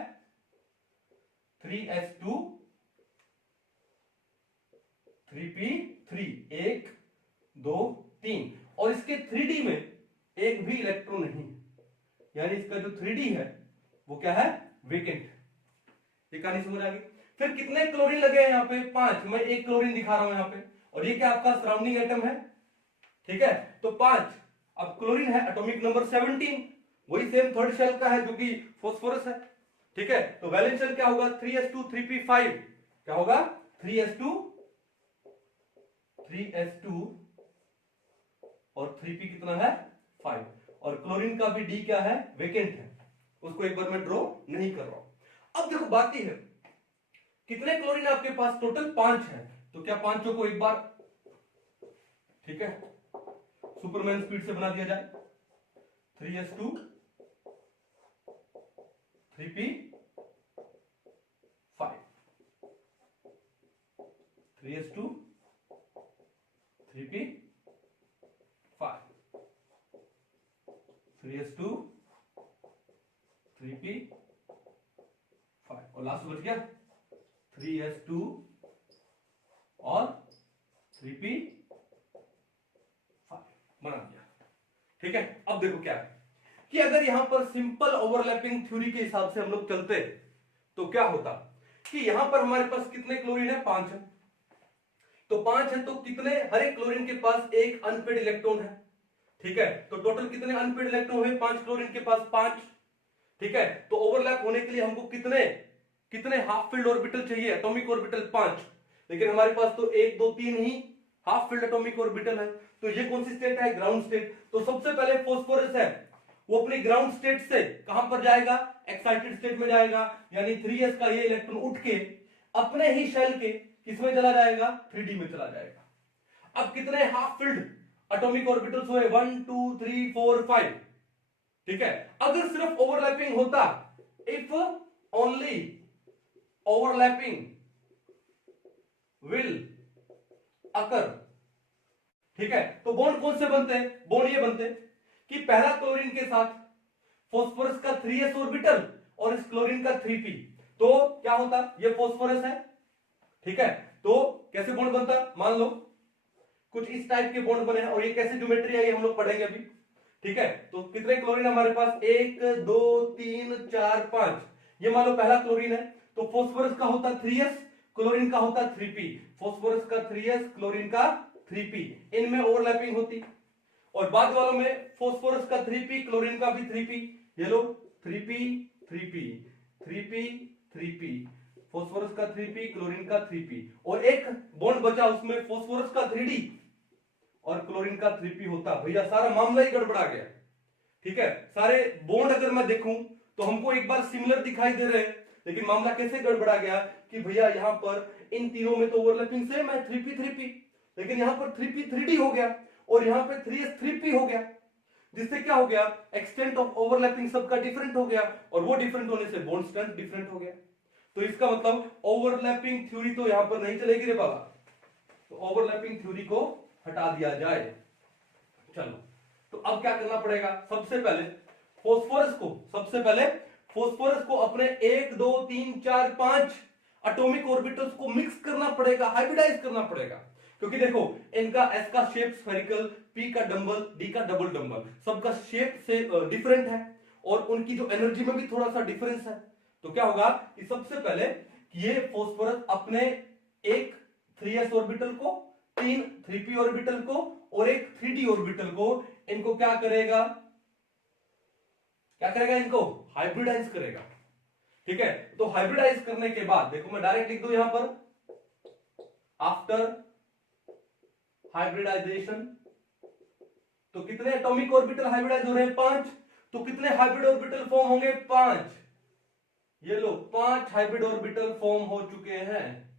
3s2 3p3, 1 2 3। और इसके 3d में एक भी इलेक्ट्रॉन नहीं, यानी इसका जो 3d है वो क्या है, वेकेंट। ये कहानी समझ आ गई। फिर कितने क्लोरीन लगे हैं यहाँ पे, 5। मैं एक क्लोरीन दिखा रहा हूं यहाँ पे, और ये क्या आपका सराउंडिंग एटम है, ठीक है, तो 5। अब क्लोरीन है, एटॉमिक नंबर 17, वही सेम थर्ड शेल का है जो कि फास्फोरस है, ठीक है। तो वैलेंस शेल क्या होगा, 3s2 3p5, क्या होगा, 3s2 और 3p कितना है, 5। और क्लोरीन का भी d क्या है, वेकेंट है, उसको एक बार मैं ड्रॉ नहीं कर रहा हूं। अब देखो बात यह है, कितने क्लोरीन आपके पास, टोटल 5 है, तो क्या पांचों को एक बार, ठीक है, सुपरमैन स्पीड से बना दिया जाए, 3s2 3p5, 3s2 3p5, 3s2 3p5, और लास्ट बच गया 3s2 और 3p5 बना दिया, ठीक है। अब देखो क्या है कि अगर यहां पर सिंपल ओवरलैपिंग थ्योरी के हिसाब से हम लोग चलते तो क्या होता कि यहां पर हमारे पास कितने क्लोरीन है, 5 है। तो 5 है तो कितने, हर एक क्लोरीन के पास एक अनपेड इलेक्ट्रॉन है, ठीक है। तो टोटल कितने अनपेड इलेक्ट्रॉन हुए, 5 क्लोरीन के पास 5, ठीक है। तो ओवरलैप होने के लिए हमको कितने कितने हाफ फील्ड ऑर्बिटल चाहिए, एटॉमिक ऑर्बिटल 5, लेकिन हमारे पास तो 1 2 3 ही हाफ फील्ड एटॉमिक ऑर्बिटल है। तो ये कौन सी स्टेट है, ग्राउंड स्टेट। तो सबसे पहले फास्फोरस है, वो अपनी ग्राउंड स्टेट से कहां पर जाएगा, एक्साइटेड स्टेट में जाएगा, यानी 3s का ये इलेक्ट्रॉन उठ के अपने ही शेल के किसमें चला जाएगा, 3d में चला जाएगा। अब कितने हाफ फिल्ड एटॉमिक ऑर्बिटल्स हुए? 1 2 3 4 5। ठीक है, अगर सिर्फ ओवरलैपिंग होता, if only overlapping will occur, ठीक है, तो बॉन्ड कौन से बनते हैं? बॉन्ड ये बनते कि पहला क्लोरीन के साथ फॉस्फोरस का 3s ऑर्बिटल और इस क्लोरीन का 3p, तो क्या होता? ये फॉस्फोरस है, ठीक है, तो कैसे बॉन्ड बनता? मान लो कुछ इस टाइप के बॉन्ड बने हैं, और ये कैसे ज्योमेट्री है ये हम लोग पढ़ेंगे अभी। ठीक है, तो कितने क्लोरीन हमारे पास? 1 2 3 4 5। ये मान लो पहला क्लोरीन है, तो फॉस्फोरस का होता 3s, क्लोरीन का होता 3p। फॉस्फोरस का 3s, क्लोरीन का 3p, इनमें ओवरलैपिंग होती। और बाद वालों में फॉस्फोरस का 3p, क्लोरीन का भी 3p। ये लो 3p 3p 3p 3p, phosphorus का 3p, क्लोरीन का 3p, और एक बॉन्ड बचा उसमें फॉस्फोरस का 3d और क्लोरीन का 3p होता। भैया सारा मामला ही गड़बड़ा गया। ठीक है, सारे बॉन्ड अगर मैं देखूं तो हमको एक बार सिमिलर दिखाई दे रहे हैं, लेकिन मामला कैसे गड़बड़ा गया कि भैया यहां पर इन तीनों में तो ओवरलैपिंग सेम है 3p 3p, लेकिन यहां पर 3p 3d हो गया और यहां पे 3s 3p हो गया, जिससे क्या हो गया? एक्सटेंट ऑफ ओवरलैपिंग सबका डिफरेंट हो गया, और वो डिफरेंट होने से बॉन्ड स्ट्रेंथ डिफरेंट हो गया। तो इसका मतलब ओवरलैपिंग थ्योरी तो यहां पर नहीं चलेगी रे बाबा, तो ओवरलैपिंग थ्योरी को हटा दिया जाए। चलो, तो अब क्या करना पड़ेगा? सबसे पहले फॉस्फोरस को अपने 1 2 3 4 5 एटॉमिक ऑर्बिटल्स को मिक्स करना पड़ेगा, हाइब्रिडाइज करना पड़ेगा, क्योंकि देखो इनका S का शेप स्फेरिकल, P का डंबल, D का डबल डंबल, सबका शेप से डिफरेंट है और उनकी जो एनर्जी में भी थोड़ा सा डिफरेंस है। तो क्या होगा कि सबसे पहले ये फॉस्फोरस अपने एक 3s ऑर्बिटल को, 3 3p ऑर्बिटल को और एक 3d ऑर्बिटल को, इनको क्या करेगा? इनको हाइब्रिडाइज करेगा। ठीक है, तो हाइब्रिडाइज करने के बाद देखो मैं डायरेक्ट लिख दूं यहां पर आफ्टर हाइब्रिडाइजेशन, तो कितने एटॉमिक ऑर्बिटल हाइब्रिडाइज हो रहे हैं? 5। तो कितने हाइब्रिड ऑर्बिटल फॉर्म होंगे? 5। ये लो 5 हाइब्रिड ऑर्बिटल फॉर्म हो चुके हैं,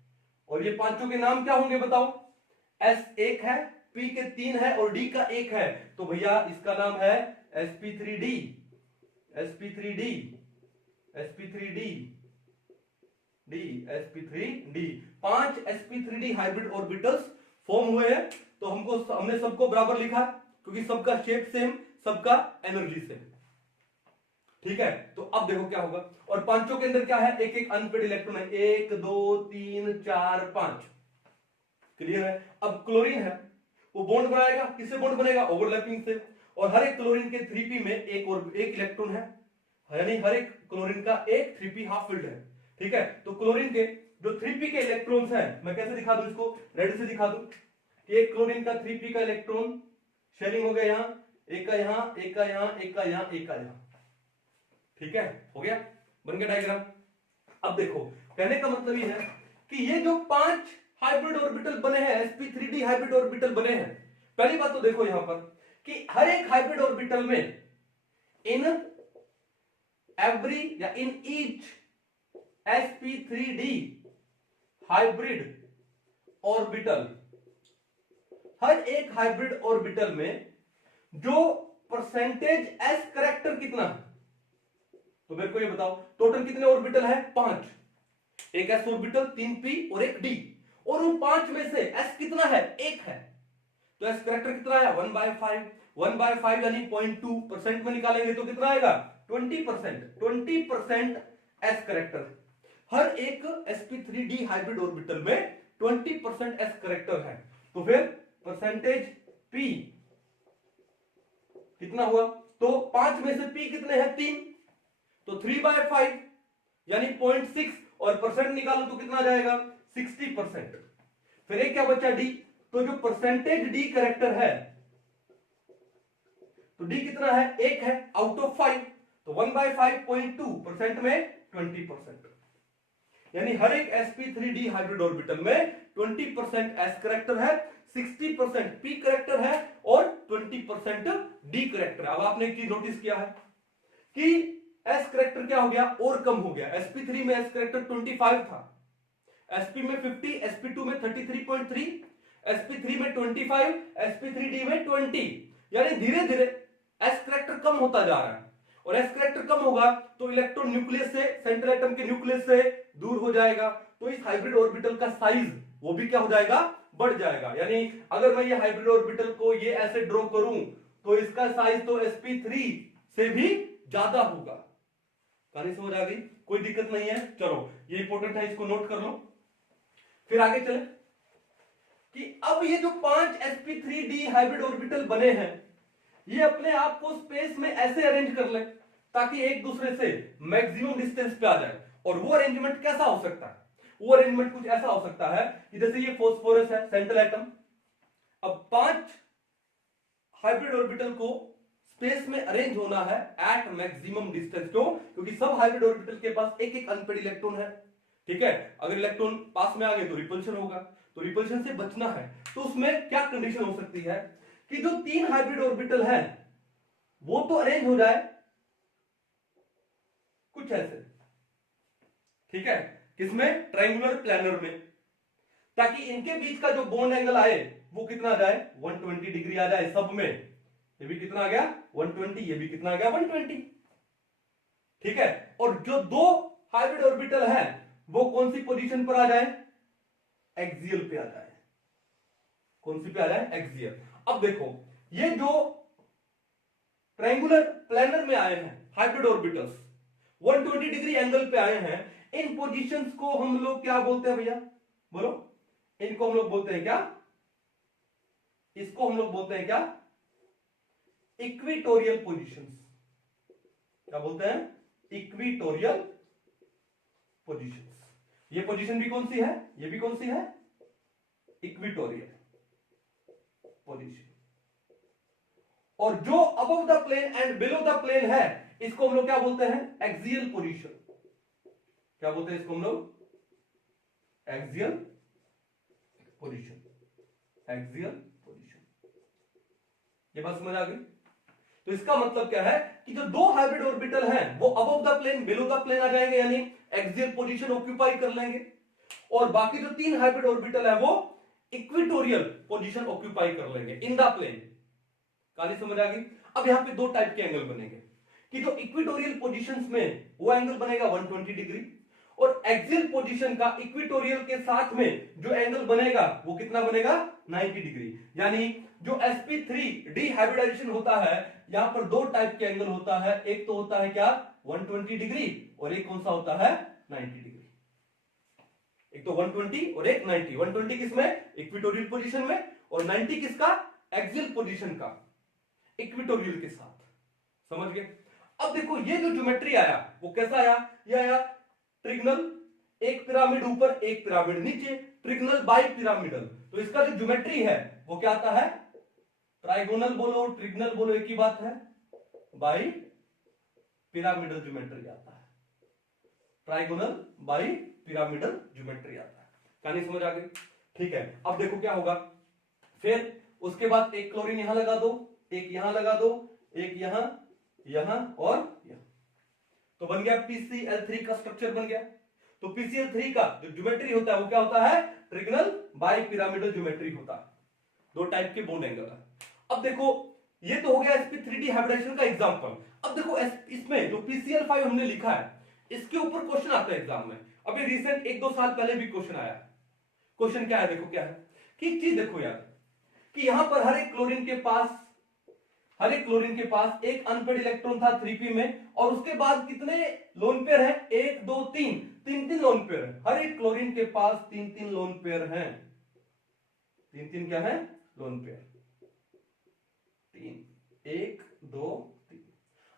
और ये पांचों के नाम क्या होंगे बताओ? S 1 है, P के 3 है और D का 1 है, तो भैया इसका नाम है sp3d, sp3d, sp3d, d, sp3d। 5 sp3d hybrid orbitals form हुए हैं, तो हमने सबको बराबर लिखा क्योंकि सबका शेप सेम, सबका एनर्जी सेम। ठीक है, तो अब देखो क्या होगा, और पांचों के अंदर क्या है? एक एक अनपेड इलेक्ट्रॉन है, 1 2 3 4 5। क्लियर है? अब क्लोरीन है, वो बॉन्ड बनाएगा, किससे बॉन्ड बनेगा? ओवरलैपिंग से, और हर एक क्लोरीन के 3p में एक इलेक्ट्रॉन है, यानी हर एक क्लोरीन का एक 3p हाफ फिल्ड है। ठीक है, तो क्लोरीन के जो 3p के इलेक्ट्रॉन्स हैं, मैं कैसे दिखा दूं इसको? रेड से दिखा दूं कि एक क्लोरीन का 3p का इलेक्ट्रॉन शेयरिंग हो गया यहां, एक का यहां, एक का यहां, एक का यहां, एक का यहां। ठीक है, हो गया, बन गया डायग्राम। अब देखो, कहने का मतलब ये है कि ये जो 5 हाइब्रिड ऑर्बिटल बने हैं, sp3d हाइब्रिड ऑर्बिटल बने हैं, पहली बात तो देखो यहां पर कि हर एक हाइब्रिड ऑर्बिटल में इन एवरी या in each sp3d hybrid orbital, हर एक हाइब्रिड ऑर्बिटल में जो परसेंटेज s करेक्टर कितना है, तो मेरे को ये बताओ टोटल कितने ऑर्बिटल है? 5। एक s ऑर्बिटल, 3p और एक d, और उन 5 में से s कितना है? 1 है, तो s करेक्टर कितना है? 1/5। 1/5 यानी 0.2% में निकालेंगे तो कितना आएगा? 20%। 20% s करेक्टर। हर एक sp3d हाइब्रिड ऑर्बिटल में 20% s करेक्टर है, तो फिर परसेंटेज p कितना हुआ? तो 5 में से p कितने हैं? 3, तो 3/5 यानी 0.6, और परसेंट निकालो तो कितना जाएगा? 60%। फिर एक क्या बचा? d, तो जो परसेंटेज d करेक्टर है, तो d कितना है? 1 है आउट ऑफ 5, तो 1/5 0.2% में 20%, यानी हर एक sp3d हाइब्रिड ऑर्बिटल में 20% s करेक्टर है, 60% p करेक्टर है और 20% d करेक्टर है। अब आपने एक चीज नोटिस किया है कि s करेक्टर क्या हो गया? और कम हो गया। sp3 में s करेक्टर 25 था, sp में 50, sp2 में 33.3, sp3 में 25, sp3d में 20, यानी धीरे धीरे s करेक्टर कम होता जा रहा है, और s करेक्टर कम होगा तो इलेक्ट्रॉन न्यूक्लियस से, सेंट्रल एटम के न्यूक्लियस से दूर हो जाएगा, तो इस हाइब्रिड ऑर्बिटल का साइज वो भी क्या हो जाएगा, बढ़ जाएगा। यानी अगर मैं ये हाइब्रिड ऑर्बिटल को ये ऐसे ड्रॉ करूं तो इसका साइज तो sp3 से भी ज्यादा होगा। कहानी समझ आ गई, कोई दिक्कत नहीं है। चलो ये इंपॉर्टेंट है, इसको नोट कर लो। फिर आगे चले कि अब ये जो 5 sp3d हाइब्रिड ऑर्बिटल बने हैं, ये अपने आप को स्पेस में ऐसे अरेंज कर ले ताकि एक दूसरे से मैक्सिमम डिस्टेंस पे आ जाए। और वो अरेंजमेंट कैसा हो सकता है, वो अरेंजमेंट कुछ ऐसा हो सकता है कि जैसे ये फॉस्फोरस है, सेंट्रल एटम, अब 5 हाइब्रिड ऑर्बिटल को स्पेस में अरेंज होना है एट मैक्सिमम डिस्टेंस। क्यों? क्योंकि सब हाइब्रिड ऑर्बिटल के पास एक एक अनपेड इलेक्ट्रॉन है, ठीक है। अगर इलेक्ट्रॉन पास में आ गए तो रिपल्शन होगा, तो रिपल्शन से बचना है। तो उसमें क्या कंडीशन हो सकती है कि जो 3 हाइब्रिड ऑर्बिटल है वो तो अरेंज हो जाए कुछ ऐसे, ठीक है, किसमें, ट्रायंगुलर प्लैनर में, ताकि इनके बीच का जो बॉन्ड एंगल आए वो कितना आ जाए, 120 डिग्री आ जाए सब में। ये भी कितना आ गया 120, ये भी कितना आ गया 120, ठीक है। और जो 2 हाइब्रिड ऑर्बिटल है वो कौन सी पोजीशन पर आ जाए, एक्सियल पे आ जाए। कौन सी पे आ जाए, एक्सियल। अब देखो ये जो ट्रायंगुलर प्लैनर में आए हैं हाइब्रिड ऑर्बिटल्स, 120 डिग्री एंगल पे आए हैं, इन पोजीशंस को हम लोग क्या बोलते हैं भैया, बोलो, इनको हम लोग बोलते हैं क्या, इसको हम लोग बोलते हैं क्या, इक्विटोरियल पोजीशंस। क्या बोलते हैं, इक्विटोरियल पोजीशंस। ये पोजीशन भी कौन सी है, ये भी कौन सी है, इक्विटोरियल पोजीशन। और जो above the plane and below the plane है इसको हम लोग क्या बोलते हैं, एक्सियल पोजीशन। क्या बोलते हैं इसको हम लोग, एक्सियल पोजीशन, एक्सियल पोजीशन। ये बात समझ आ गई। तो इसका मतलब क्या है कि जो 2 हाइब्रिड ऑर्बिटल हैं वो above the plane below the plane आ जाएंगे, यानी एक्सियल पोजीशन ऑक्यूपाई कर लेंगे, और बाकी जो 3 हाइब्रिड ऑर्बिटल है वो इक्विटोरियल पोजीशन ऑक्यूपाई कर लेंगे इन द प्लेन। कहानी समझ आ गई। अब यहां पे 2 टाइप के एंगल बनेंगे कि जो इक्विटोरियल पोजीशंस में वो एंगल बनेगा 120 डिग्री, और एक्सियल पोजीशन का इक्विटोरियल के साथ में जो एंगल बनेगा वो कितना बनेगा, 90 डिग्री। यानी जो sp3d हाइब्रिडाइजेशन होता है यहां पर 2 टाइप के एंगल होता है, एक तो होता है क्या 120 डिग्री, और एक कौन सा होता है 90 डिग्री। एक तो 120 और एक 90। 120 किसमें, इक्विटोरियल पोजीशन में, और 90 किसका, एक्सियल पोजीशन का, इक्विटोरियल के साथ। समझ गए। अब देखो ये जो ज्योमेट्री आया वो कैसा आया, ये आया ट्रिगनल, एक पिरामिड ऊपर एक पिरामिड नीचे, ट्रिगनल बाई पिरामिडल। तो इसका जो ज्योमेट्री है वो क्या आता है, ट्राइगोनल बोलो ट्रिगनल बोलो एक ही बात है, बाई पिरामिडल ज्योमेट्री आता है, ट्राइगोनल बाई पिरामिडल ज्योमेट्री आता है। कहानी समझ आ गई, ठीक है। अब देखो क्या होगा, फिर उसके बाद एक क्लोरीन यहां लगा दो, एक यहां लगा दो, एक यहां, यहां और यहां, तो बन गया PCl3 का स्ट्रक्चर बन गया। तो PCl3 का जो ज्योमेट्री होता है वो क्या होता है, ट्रिगनल बाई पिरामिडल ज्योमेट्री होता है। 2 टाइप के बॉन्ड एंगल है। अब देखो ये तो हो गया sp3d हाइब्रिडाइजेशन का एग्जांपल। अब देखो इसमें जो PCl5 हमने लिखा है इसके ऊपर क्वेश्चन आता है एग्जाम में। अभी रिसेंट 1-2 साल पहले भी क्वेश्चन आया। क्वेश्चन क्या है, देखो क्या है कि एक चीज देखो यार, कि यहां पर हर एक क्लोरीन के पास एक अनपेड इलेक्ट्रॉन था 3p में, और उसके बाद कितने लोन पेयर है, 1 2 3, 3 लोन पेयर है। हर एक क्लोरीन के पास 3 लोन पेयर हैं, 3 क्या है, लोन पेयर, 3, 1 2 3।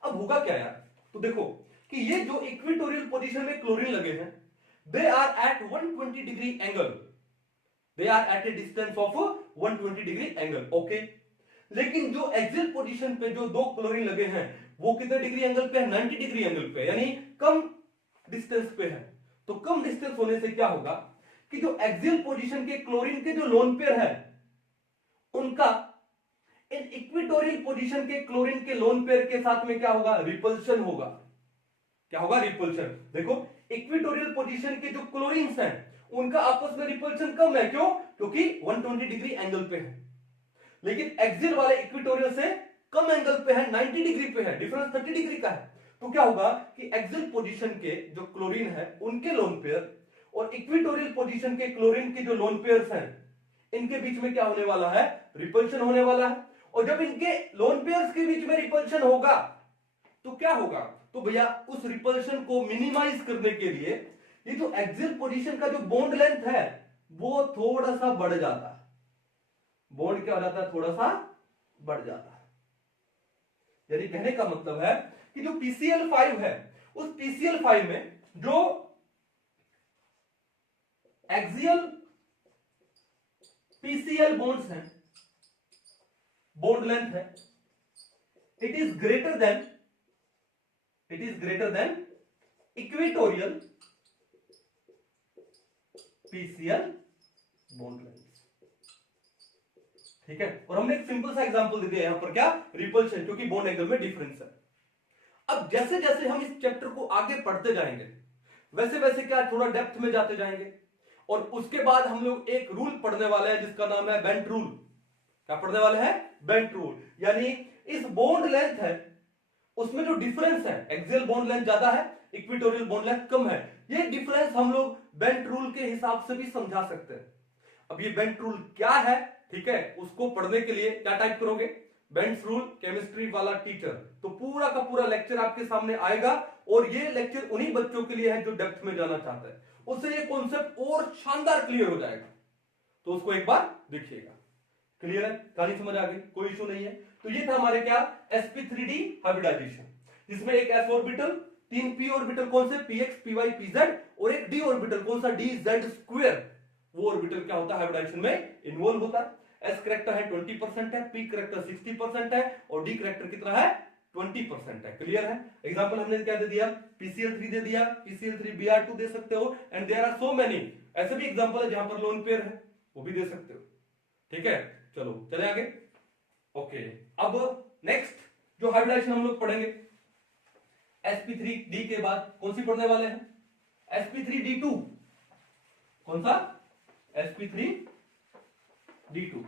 अब होगा क्या यार, तो देखो कि ये जो इक्विटोरियल पोजीशन में क्लोरीन लगे हैं, they are at 120 degree angle, they are at a distance of 120 degree angle, okay. लेकिन जो एक्सियल पोजीशन पे जो 2 क्लोरीन लगे हैं वो कितने डिग्री एंगल पे है, 90 डिग्री एंगल पे, यानी कम डिस्टेंस पे है। तो कम डिस्टेंस होने से क्या होगा कि जो एक्सियल पोजीशन के क्लोरीन के जो लोन पेयर है उनका इन इक्विटोरियल पोजीशन के क्लोरीन के लोन पेयर के साथ में क्या होगा, रिपल्शन होगा। क्या होगा, रिपल्शन। देखो इक्विटोरियल पोजीशन के जो क्लोरीन्स हैं उनका आपस में रिपल्शन कम है। क्यों? क्योंकि 120 डिग्री एंगल पे है। लेकिन एक्सियल वाले इक्वेटोरियल से कम एंगल पे है, 90 डिग्री पे है, डिफरेंस 30 डिग्री का है। तो क्या होगा कि एक्सियल पोजीशन के जो क्लोरीन है उनके लोन पेयर और इक्वेटोरियल पोजीशन के क्लोरीन के जो लोन पेयर्स हैं, इनके बीच में क्या होने वाला है? रिपल्शन होने वाला है। और जब इनके लोन पेयर्स के बीच में रिपल्शन होगा तो क्या होगा? तो भैया उस रिपल्शन को मिनिमाइज करने के लिए ये जो एक्सियल पोजीशन का जो बॉन्ड लेंथ है वो थोड़ा सा बढ़ जाता है। बॉन्ड क्या हो जाता है? थोड़ा सा बढ़ जाता है। यानी कहने का मतलब है कि जो PCl5 है उस PCl5 में जो एक्सियल PCl बॉन्ड्स हैं, बॉन्ड लेंथ है, it is greater than equatorial PCl bond length. ठीक है, और हमने एक सिंपल सा एग्जांपल दे दिया यहां पर, क्या? रिपल्शन, क्योंकि बॉन्ड एंगल में डिफरेंस है। अब जैसे जैसे हम इस चैप्टर को आगे पढ़ते जाएंगे वैसे वैसे क्या थोड़ा डेप्थ में जाते जाएंगे, और उसके बाद हम लोग एक रूल पढ़ने वाले हैं जिसका नाम है बेंट रूल। क्या पढ़ने वाले हैं? Bent rule. यानी इस बॉन्ड लेंथ है उसमें जो डिफरेंस है, एक्सियल बॉन्ड लेंथ ज्यादा है, इक्वेटोरियल बॉन्ड लेंथ कम है, ये डिफरेंस हम लोग बेंट रूल के हिसाब से भी समझा सकते हैं। अब ये बेंट रूल क्या है, ठीक है, उसको पढ़ने के लिए क्या टाइप करोगे? बेंट्स रूल केमिस्ट्री वाला टीचर। तो पूरा का पूरा लेक्चर आपके सामने आएगा, और ये लेक्चर उन्हीं बच्चों के लिए है जो डेप्थ में जाना चाहते हैं, उससे ये कॉन्सेप्ट और शानदार क्लियर हो जाएगा। तो उसको एक बार देखिएगा। क्लियर है? कहानी समझ आ गई? कोई इशू नहीं है। तो ये था हमारे क्या? sp3d हाइब्रिडाइजेशन, जिसमें एक s ऑर्बिटल, 3 p ऑर्बिटल, कौन से? px py pz, और एक d ऑर्बिटल, कौन सा? dz²। वो ऑर्बिटल क्या होता है? हाइब्रिडाइजेशन में इन्वॉल्व होता है। s करेक्टर है 20% है, p करेक्टर 60% है, और d करेक्टर कितना है? 20% है। क्लियर है? एग्जांपल हमने क्या दे दिया? PCl3 दे दिया, PCl3Br2 दे सकते हो, and there are so many. ऐसे भी एग्जांपल है जहां पर लोन पेयर है, वो भी दे सकते हो। ठीक है, चलो चले आगे। ओके, अब नेक्स्ट जो हाइब्रिडाइजेशन हम लोग पढ़ेंगे sp3d के बाद कौन सी पढ़ने वाले हैं? sp3d2। कौन सा? sp3d2।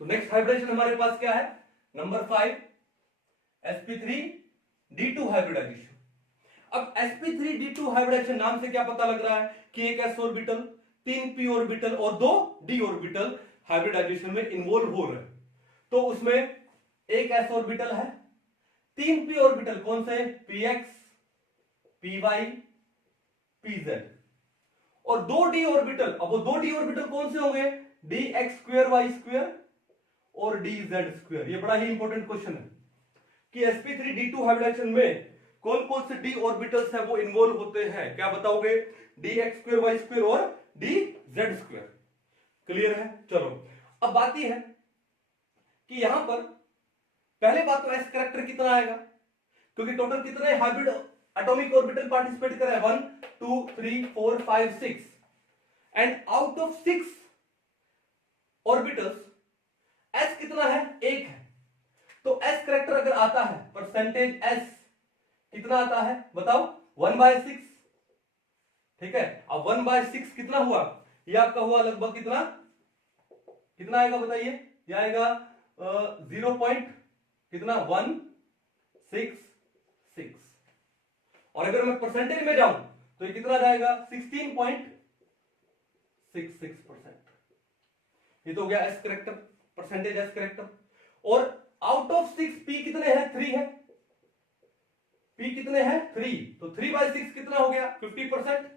तो नेक्स्ट हाइब्रिडेशन हमारे पास क्या है? Number 5 sp3d2 hybridisation. अब sp3d2 हाइब्रिडाइजेशन नाम से क्या पता लग रहा है कि एक s ऑर्बिटल, 3 p ऑर्बिटल और 2 d ऑर्बिटल हाइब्रिडाइजेशन में इन्वॉल्व हो रहे हैं। तो उसमें एक s ऑर्बिटल है, 3 p ऑर्बिटल, कौन से? px py pz, और 2 d ऑर्बिटल। अब वो 2 d ऑर्बिटल कौन से होंगे? dx²y² और dz²। ये बड़ा ही इंपॉर्टेंट क्वेश्चन है कि sp3d2 हाइब्रिडाइजेशन में कौन कौन से d ऑर्बिटल्स है वो इन्वॉल्व होते हैं। क्या बताओगे? dx²y² और dz²। क्लियर है? चलो, अब बात यह है कि यहां पर पहले बात तो s करेक्टर कितना आएगा, क्योंकि टोटल कितने हाइब्रिड एटॉमिक ऑर्बिटल पार्टिसिपेट कर रहे हैं? 1 2 3 4 5 6, and out of 6 orbitals s कितना है? 1 है। तो s करेक्टर अगर आता है, परसेंटेज s कितना आता है बताओ? 1/6। ठीक है, अब 1/6 कितना हुआ? ये आपका हुआ लगभग कितना कितना आएगा बताइए? ये आएगा 0. कितना? 166। और अगर मैं परसेंटेज में जाऊं तो ये कितना जाएगा? 16.66%। ये तो हो गया S character, percentage S character. और आउट ऑफ 6 पी कितने हैं? 3 है। पी कितने हैं? 3। तो 3/6 कितना हो गया? 50%।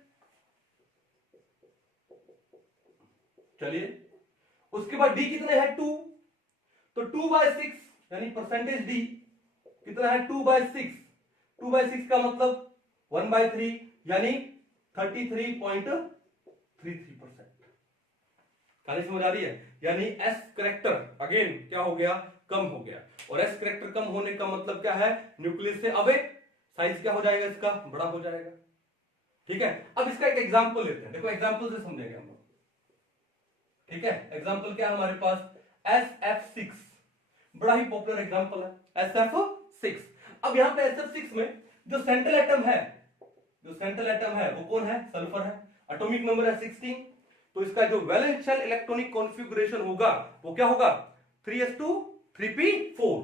चलिए, उसके बाद डी कितने हैं? 2। तो 2/6 यानी परसेंटेज डी कितना है? 2/6। 2/6 का मतलब 1/3 यानी 33.33%। खाली समझ आ रही है? यानी एस करेक्टर अगेन क्या हो गया? कम हो गया। और एस करेक्टर कम होने का मतलब क्या है? न्यूक्लियस से अवे साइज क्या हो जाएगा? इसका बड़ा हो जाएगा। ठीक है, अब इसका एक एग्जांपल लेते हैं, देखो एग्जांपल से समझेंगे हम लोग। ठीक है, एग्जांपल क्या है हमारे पास, SF6, बड़ा ही पॉपुलर एग्जांपल है SF6। अब यहां पे SF6 में जो सेंट्रल एटम है, वो कौन है, सल्फर है, एटॉमिक नंबर है 16। तो इसका जो वैलेंस शेल इलेक्ट्रॉनिक कॉन्फ़िगरेशन होगा वो क्या होगा, 3s2 3p4,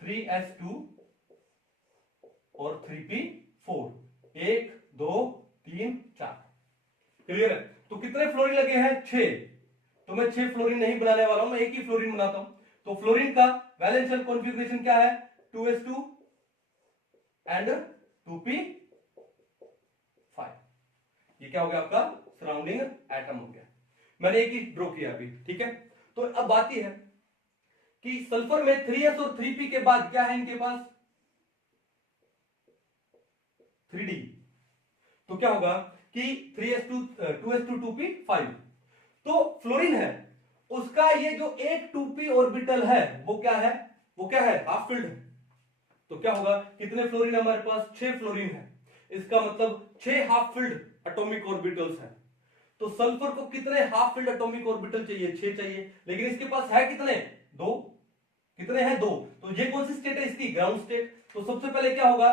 3s2 और 3p4, 1 2 3 4। क्लियर है, तो कितने फ्लोरीन लगे हैं, 6। तो मैं 6 फ्लोरीन नहीं बनाने वाला हूं, मैं एक ही फ्लोरीन बनाता हूं। तो फ्लोरीन का वैलेंस शेल कॉन्फ़िगरेशन क्या है, 2s2 एंड 2p5। ये क्या हो गया आपका सराउंडिंग एटम हो गया, मैंने एक ही ड्रॉ किया अभी। ठीक है, तो अब बात यह है कि सल्फर में 3s और 3p के बाद क्या है इनके पास, 3d। तो क्या होगा कि 3s2 2s2 2p5। तो फ्लोरीन है उसका ये जो एक 2p ऑर्बिटल है वो क्या है, हाफ फिल्ड है। तो क्या होगा, कितने फ्लोरीन हमारे पास, 6 फ्लोरीन है, इसका मतलब 6 हाफ फिल्ड एटॉमिक ऑर्बिटल्स हैं। तो सल्फर को कितने हाफ फिल्ड एटॉमिक ऑर्बिटल चाहिए, 6 चाहिए, लेकिन इसके पास है कितने, 2। कितने हैं, 2। तो ये कौन सी स्टेट है इसकी, ग्राउंड स्टेट। तो सबसे पहले क्या होगा,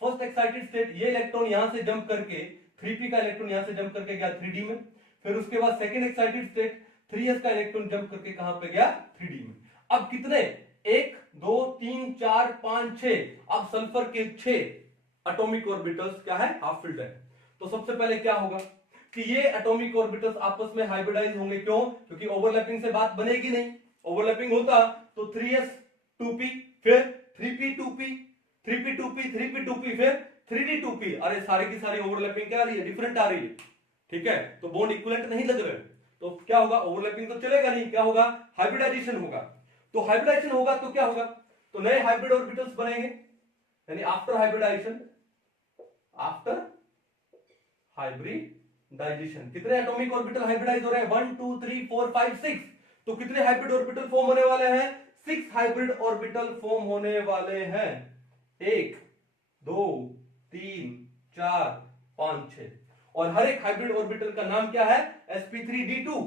फर्स्ट एक्साइटेड स्टेट, ये इलेक्ट्रॉन यहां से जंप करके 3p का इलेक्ट्रॉन यहां से जंप करके गया 3d में। फिर उसके बाद सेकंड एक्साइटेड स्टेट, 3s का इलेक्ट्रॉन जंप करके कहां पे गया, 3d में। अब कितने, 1 2 3 4 5 6। अब सल्फर के 6 एटॉमिक ऑर्बिटल्स क्या है, हाफ फिल्ड है। तो सबसे पहले क्या होगा कि ये एटॉमिक ऑर्बिटल्स आपस में हाइब्रिडाइज होंगे, क्यों, क्योंकि ओवरलैपिंग से बात बनेगी नहीं। ओवरलैपिंग होता तो 3s 2p, फिर 3p 2p, 3p 2p, 3p 2p, फिर 3d 2p। अरे सारी की सारी ओवरलैपिंग क्या आ रही है, डिफरेंट आ रही है। ठीक है, तो बॉन्ड इक्विवेलेंट नहीं लग रहे, तो क्या होगा, ओवरलैपिंग तो चलेगा नहीं, क्या होगा, हाइब्रिडाइजेशन होगा। तो हाइब्रिडाइजेशन होगा तो क्या होगा, तो नए हाइब्रिड ऑर्बिटल्स बनेंगे, यानी आफ्टर हाइब्रिडाइजेशन, कितने एटॉमिक ऑर्बिटल हाइब्रिडाइज हो रहे हैं, 1 2 3 4 5 6। तो कितने हाइब्रिड ऑर्बिटल फॉर्म होने वाले हैं, 6 हाइब्रिड ऑर्बिटल फॉर्म होने वाले हैं, 1 2 3 4 5 6। और हर एक हाइब्रिड ऑर्बिटल का नाम क्या है, sp3d2।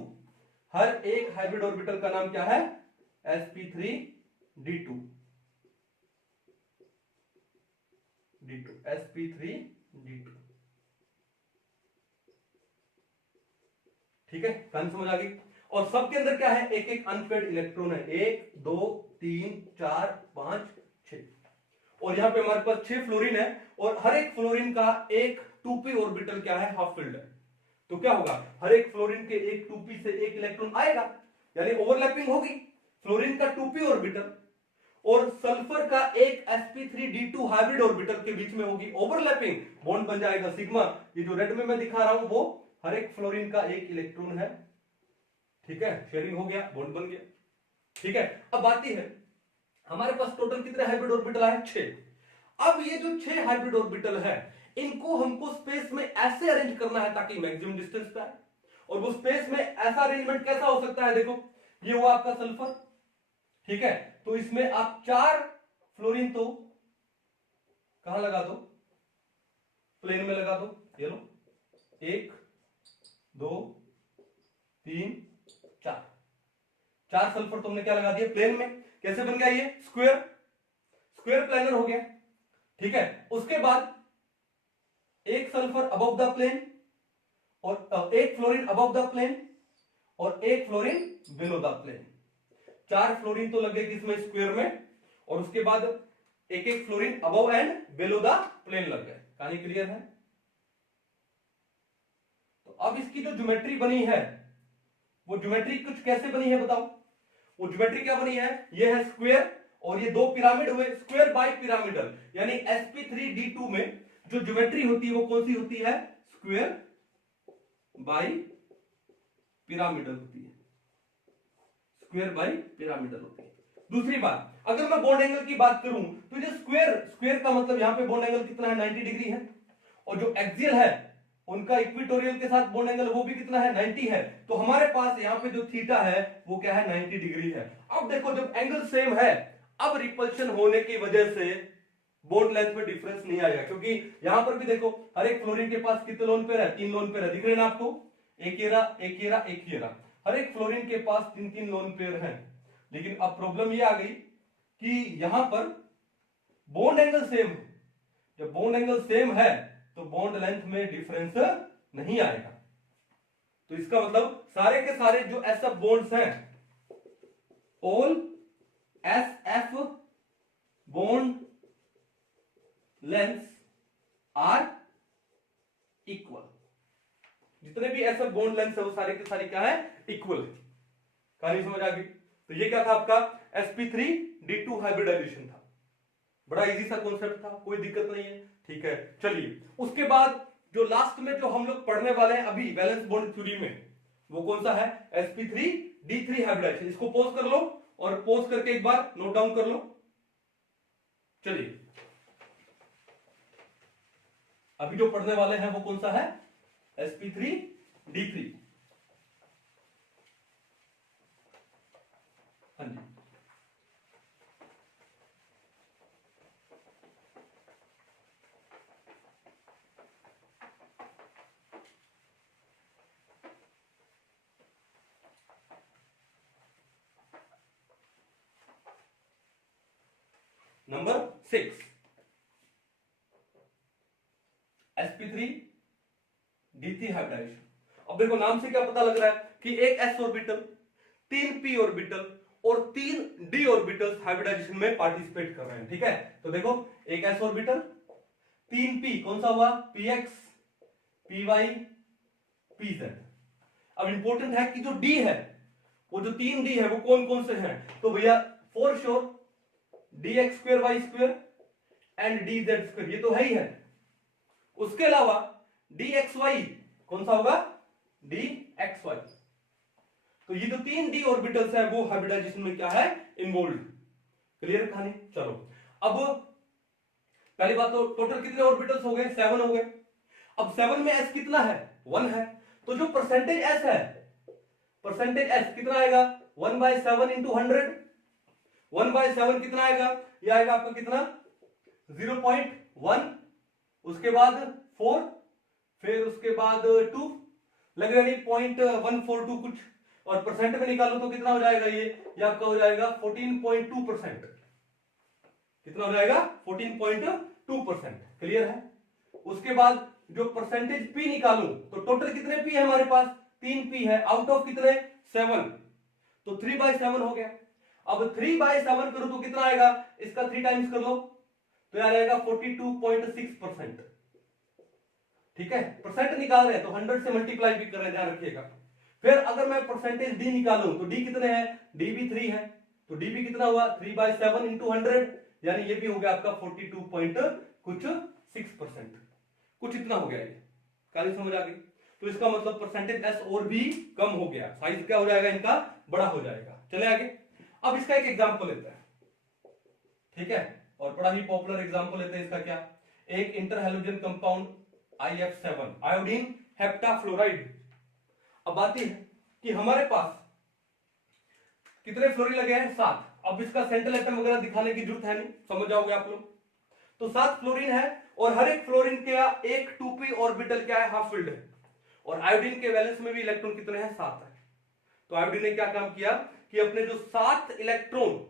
हर एक हाइब्रिड ऑर्बिटल का नाम क्या है, sp3d2, sp3d2। ठीक है, कहानी समझ आ गई। और सबके अंदर क्या है, एक एक अनपेड इलेक्ट्रॉन है, 1 2 3 4 5 6। और यहां पे हमारे पास 6 फ्लोरीन है, और हर एक फ्लोरीन का एक 2p ऑर्बिटल क्या है, हाफ फिल्ड है। तो क्या होगा, हर एक फ्लोरीन के एक 2p से एक इलेक्ट्रॉन आएगा, यानी ओवरलैपिंग होगी। फ्लोरीन का 2p ऑर्बिटल और सल्फर का एक sp3d2 हाइब्रिड ऑर्बिटल के बीच में होगी ओवरलैपिंग, बॉन्ड बन जाएगा सिग्मा। ये जो रेड में मैं दिखा रहा हूं वो हर एक फ्लोरीन का एक इलेक्ट्रॉन है। ठीक है, शेयरिंग हो गया, बॉन्ड बन गया। ठीक है, अब बात है हमारे पास टोटल कितने हाइब्रिड ऑर्बिटल है, 6। अब ये जो 6 हाइब्रिड ऑर्बिटल है इनको हमको स्पेस में ऐसे अरेंज करना है ताकि मैक्सिमम डिस्टेंस पे आए। और वो स्पेस में ऐसा अरेंजमेंट कैसा हो सकता है, देखो ये हुआ आपका सल्फर। ठीक है, तो इसमें आप 4 फ्लोरीन तो कहां लगा दो, प्लेन में लगा दो, ये लो 1 2 3 4। 4 सल्फर तुमने क्या लगा दिया, प्लेन में। कैसे बन गया ये, स्क्वायर प्लेनर हो गया। ठीक है, उसके बाद एक सल्फर अबव द प्लेन, और एक फ्लोरीन अबव द प्लेन, और एक fluorine below the plane. 4 fluorine तो लगे किसमें, स्क्वायर में, और उसके बाद एक एक fluorine above and below the plane लग गए। कहानी क्लियर है। तो अब इसकी जो ज्योमेट्री बनी है वो ज्योमेट्री कुछ कैसे बनी है बताओ। वो ज्योमेट्री क्या बनी है, ये है स्क्वायर और ये 2 पिरामिड हुए, स्क्वायर बाय पिरामिडल। यानी sp3d2 में जो ज्योमेट्री होती है वो कौन सी होती है, स्क्वायर बाय पिरामिडल होती है, स्क्वायर बाय पिरामिडल होती है। दूसरी बात, अगर मैं बॉन्ड एंगल की बात करूं तो ये स्क्वायर का मतलब यहां पे बॉन्ड एंगल कितना है, 90 डिग्री है। और जो एक्सियल है उनका इक्विटोरियल के साथ बॉन्ड एंगल वो भी कितना है, 90 है। तो हमारे पास यहाँ पे जो थीटा है वो क्या है, 90 डिग्री है। अब देखो जब एंगल सेम है, अब रिपल्शन होने की वजह से बॉन्ड लेंथ में डिफरेंस नहीं आएगा, क्योंकि यहां पर भी देखो हर एक फ्लोरीन के पास कितने लोन पेयर है, 3 लोन पेयर है, दिख रहे हैं ना आपको, एक ये रहा, एक ये रहा, एक ये रहा, हर एक फ्लोरीन के पास 3-3 लोन पेयर हैं। लेकिन अब प्रॉब्लम ये आ गई कि यहां पर बॉन्ड एंगल सेम है, जब बॉन्ड एंगल सेम है तो बॉन्ड लेंथ में डिफरेंस नहीं आएगा। तो इसका मतलब सारे के सारे जो एसएफ बॉन्ड्स हैं, all S F bond lengths are equal, जितने भी एसएफ बॉन्ड लेंथ है वो सारे के सारे क्या है, इक्वल है। कहानी समझ आ गई? तो ये क्या था आपका sp3d2 हाइब्रिडाइजेशन था, बड़ा इजी सा कॉन्सेप्ट था, कोई दिक्कत नहीं है, ठीक है। चलिए उसके बाद जो लास्ट में जो हम लोग पढ़ने वाले हैं अभी वैलेंस बॉन्ड थ्योरी में, वो कौन सा है, sp3d3 हाइब्रिडाइजेशन। इसको पॉज कर लो और पॉज करके एक बार नोट डाउन कर लो। चलिए अभी जो पढ़ने वाले हैं वो कौन सा है, sp3d3। हाँ जी, नंबर 6 sp3d3 हाइब्रिडाइजेशन। अब देखो नाम से क्या पता लग रहा है कि एक s ऑर्बिटल, 3 p ऑर्बिटल और 3 d ऑर्बिटल्स हाइब्रिडाइजेशन में पार्टिसिपेट कर रहे हैं, ठीक है। तो देखो एक s ऑर्बिटल, 3 p कौन सा हुआ, px py pz। अब इंपॉर्टेंट है कि जो d है, वो जो 3 d है वो कौन कौन से हैं, तो भैया for sure dx square y square and dz square, ये तो है ही है। उसके अलावा dxy कौन सा होगा, dxy। तो ये जो 3 d ऑर्बिटल्स हैं वो हाइब्रिडाइजेशन में क्या है, इन्वॉल्व। क्लियर कहानी? चलो अब पहली बात तो टोटल कितने ऑर्बिटल्स हो गए, 7 हो गए। अब 7 में s कितना है, 1 है। तो जो परसेंटेज s है, परसेंटेज s कितना आएगा, 1/7 इंटू 100। 1/7 कितना आएगा, ये आएगा आपका कितना, 0.1, उसके बाद 4, फिर उसके बाद 2, लगेगा नहीं 0.142 कुछ, और परसेंट में निकालो तो कितना हो जाएगा, ये आपका हो जाएगा 14.2%। कितना हो जाएगा, 14.2%। क्लियर है? उसके बाद जो परसेंटेज p निकालूं तो टोटल कितने p है हमारे पास, 3 p है, आउट ऑफ कितने, 7, तो 3/7 हो गया। अब 3/7 करो तो कितना आएगा, इसका 3 टाइम्स कर लो तो आ जाएगा 42.6%। ठीक है, परसेंट निकाल रहे हैं तो 100 से मल्टीप्लाई भी कर रहे हैं, ध्यान रखिएगा। फिर अगर मैं परसेंटेज डी निकालूं तो डी कितने हैं, डी भी 3 है, तो डी भी कितना हुआ, 3/7 इंटू 100, यानी ये भी हो गया आपका 42.6%, कुछ इतना हो गया। ये काली समझ आ गई? तो इसका मतलब परसेंटेज एस और भी कम हो गया, साइज क्या हो जाएगा इनका, बड़ा हो जाएगा। चले आगे। अब इसका एक एग्जांपल लेते हैं, ठीक है, और बड़ा ही पॉपुलर एग्जांपल लेते हैं इसका। क्या, एक इंटरहैलोजन कंपाउंड IF7 आयोडीन हेप्टाफ्लोराइड। अब बात यह है कि हमारे पास कितने फ्लोरीन लगे हैं, 7। अब इसका सेंट्रल एटम वगैरह दिखाने की जरूरत है नहीं, समझ जाओगे आप लोग। तो 7 फ्लोरीन है और हर एक फ्लोरीन का एक 2p ऑर्बिटल क्या है, हाफ फिल्ड है, और आयोडीन के वैलेंस में भी इलेक्ट्रॉन कितने हैं, 7 है। तो आयोडीन ने क्या काम किया कि अपने जो 7 इलेक्ट्रॉन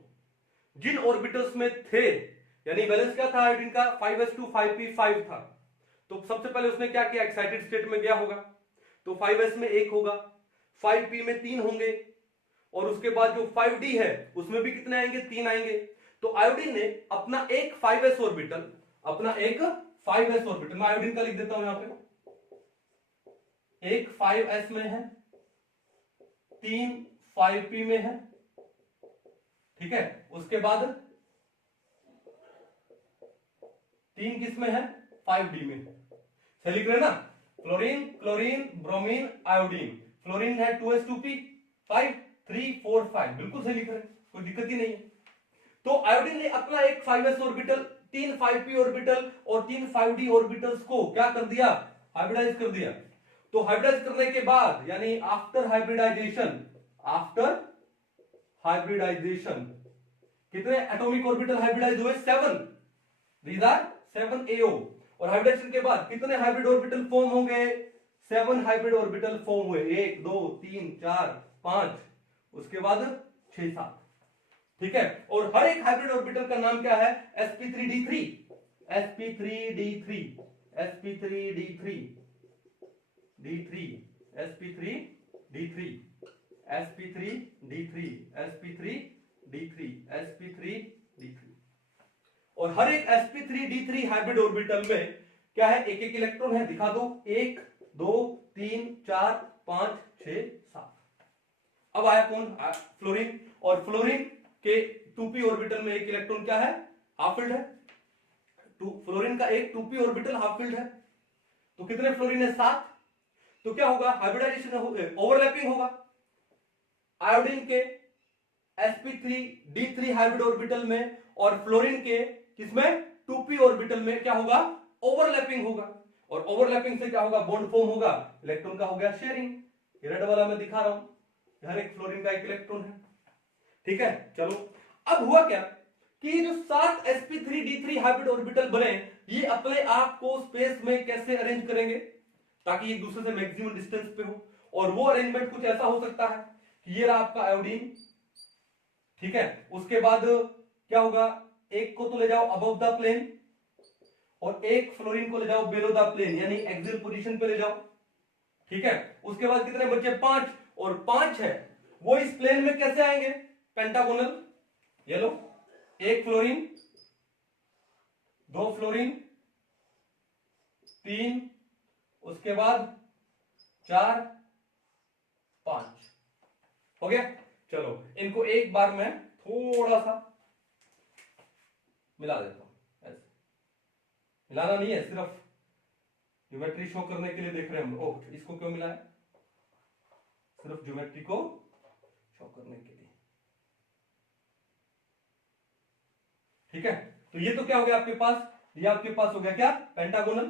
जिन ऑर्बिटल्स में थे, यानी बैलेंस क्या था आयोडीन का, 5s2 5p5 था, तो सबसे पहले उसने क्या किया, एक्साइटेड स्टेट में गया होगा, तो 5s में 1 होगा, 5p में 3 होंगे, और उसके बाद जो 5d है उसमें भी कितने आएंगे, 3 आएंगे। तो आयोडीन ने अपना एक 5s ऑर्बिटल, मैं आयोडीन का लिख देता हूं यहां पे, एक 5s में है, 3 5p में है, ठीक है, उसके बाद 3 किस में है, 5d में। सही लिख रहे हैं ना, fluorine chlorine bromine iodine, fluorine है 2s2p 5 3 4 5, बिल्कुल सही लिख रहे हैं, कोई दिक्कत ही नहीं है। तो आयोडीन ने अपना एक 5s ऑर्बिटल, 3 5p ऑर्बिटल और 3 5d ऑर्बिटल्स को क्या कर दिया, हाइब्रिडाइज कर दिया। तो हाइब्रिडाइज करने के बाद, यानी आफ्टर हाइब्रिडाइजेशन कितने एटॉमिक ऑर्बिटल हाइब्रिडाइज हुए, 7। These are 7 AO। और हाइब्रिडेशन के बाद कितने हाइब्रिड ऑर्बिटल फॉर्म होंगे? 7 हाइब्रिड ऑर्बिटल फॉर्म हुए, 1 2 3 4 5, उसके बाद 6 7। ठीक है, और हर एक हाइब्रिड ऑर्बिटल का नाम क्या है? sp3d3, sp3d3, sp3d3, d3, sp3d3, sp3d3, sp3d3, sp3d3। और हर एक sp3d3 हाइब्रिड ऑर्बिटल में क्या है? एक एक इलेक्ट्रॉन है, दिखा दो। 1 2 3 4 5 6 7। अब आया कौन? फ्लोरीन। और फ्लोरीन के 2p ऑर्बिटल में एक इलेक्ट्रॉन क्या है? हाफ फिल्ड है। फ्लोरीन का एक 2p ऑर्बिटल हाफ फिल्ड है। तो कितने फ्लोरीन है? 7। तो क्या होगा? हाइब्रिडाइजेशन, ओवरलैपिंग होगा। आयोडीन के sp3d3 हाइब्रिड ऑर्बिटल में और फ्लोरीन के किसमें? 2p ऑर्बिटल में क्या होगा? ओवरलैपिंग होगा। और ओवरलैपिंग से क्या होगा? बॉन्ड फॉर्म होगा, इलेक्ट्रॉन का हो गया शेयरिंग। रेड वाला मैं दिखा रहा हूं, हर एक फ्लोरीन का एक इलेक्ट्रॉन है। ठीक है, चलो अब हुआ क्या कि जो 7 sp3d3 हाइब्रिड ऑर्बिटल बने, ये अपने आप को स्पेस में कैसे अरेंज करेंगे ताकि एक दूसरे से मैक्सिमम डिस्टेंस पे हो। और वो अरेंजमेंट कुछ ऐसा हो सकता है कि ये रहा आपका आयोडीन, ठीक है, उसके बाद क्या होगा? एक को तो ले जाओ अबव द प्लेन और एक फ्लोरीन को ले जाओ बिलो द प्लेन, यानी एक्सियल पोजीशन पे ले जाओ। ठीक है, उसके बाद कितने बचे? 5। और 5 है वो इस प्लेन में कैसे आएंगे? पेंटागोनल। ये लो, एक फ्लोरीन, 2 फ्लोरीन, 3, उसके बाद 4 5। हो गया? चलो इनको एक बार मैं थोड़ा सा मिला देता हूं। ऐसे मिलाना नहीं है, सिर्फ ज्योमेट्री शो करने के लिए देख रहे हैं हम। ओह, इसको क्यों मिलाया? सिर्फ ज्योमेट्री को शो करने के लिए। ठीक है, तो ये तो क्या हो गया आपके पास? ये आपके पास हो गया क्या? पेंटागोनल।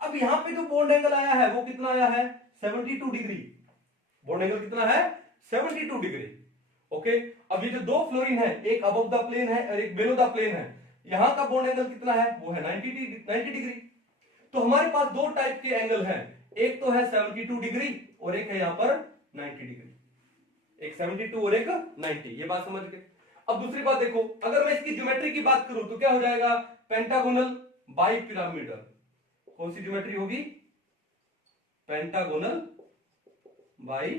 अब यहां पे जो बॉन्ड एंगल आया है वो कितना आया है? 72 डिग्री। बॉन्ड एंगल कितना है? 72 डिग्री। ओके, अब ये जो 2 फ्लोरीन है, एक अबव द प्लेन है और एक बिलो द प्लेन है, यहां का बॉन्ड एंगल कितना है? वो है 90 डिग्री। तो हमारे पास 2 टाइप के एंगल हैं, एक तो है 72 डिग्री और एक है यहां पर 90 डिग्री। एक 72 और एक 90। ये बात समझ गए? अब दूसरी बात देखो, अगर मैं इसकी ज्योमेट्री की बात करूं तो क्या हो जाएगा? Pentagonal bi pyramidal. कौन सी ज्योमेट्री होगी? पेंटागोनल बाई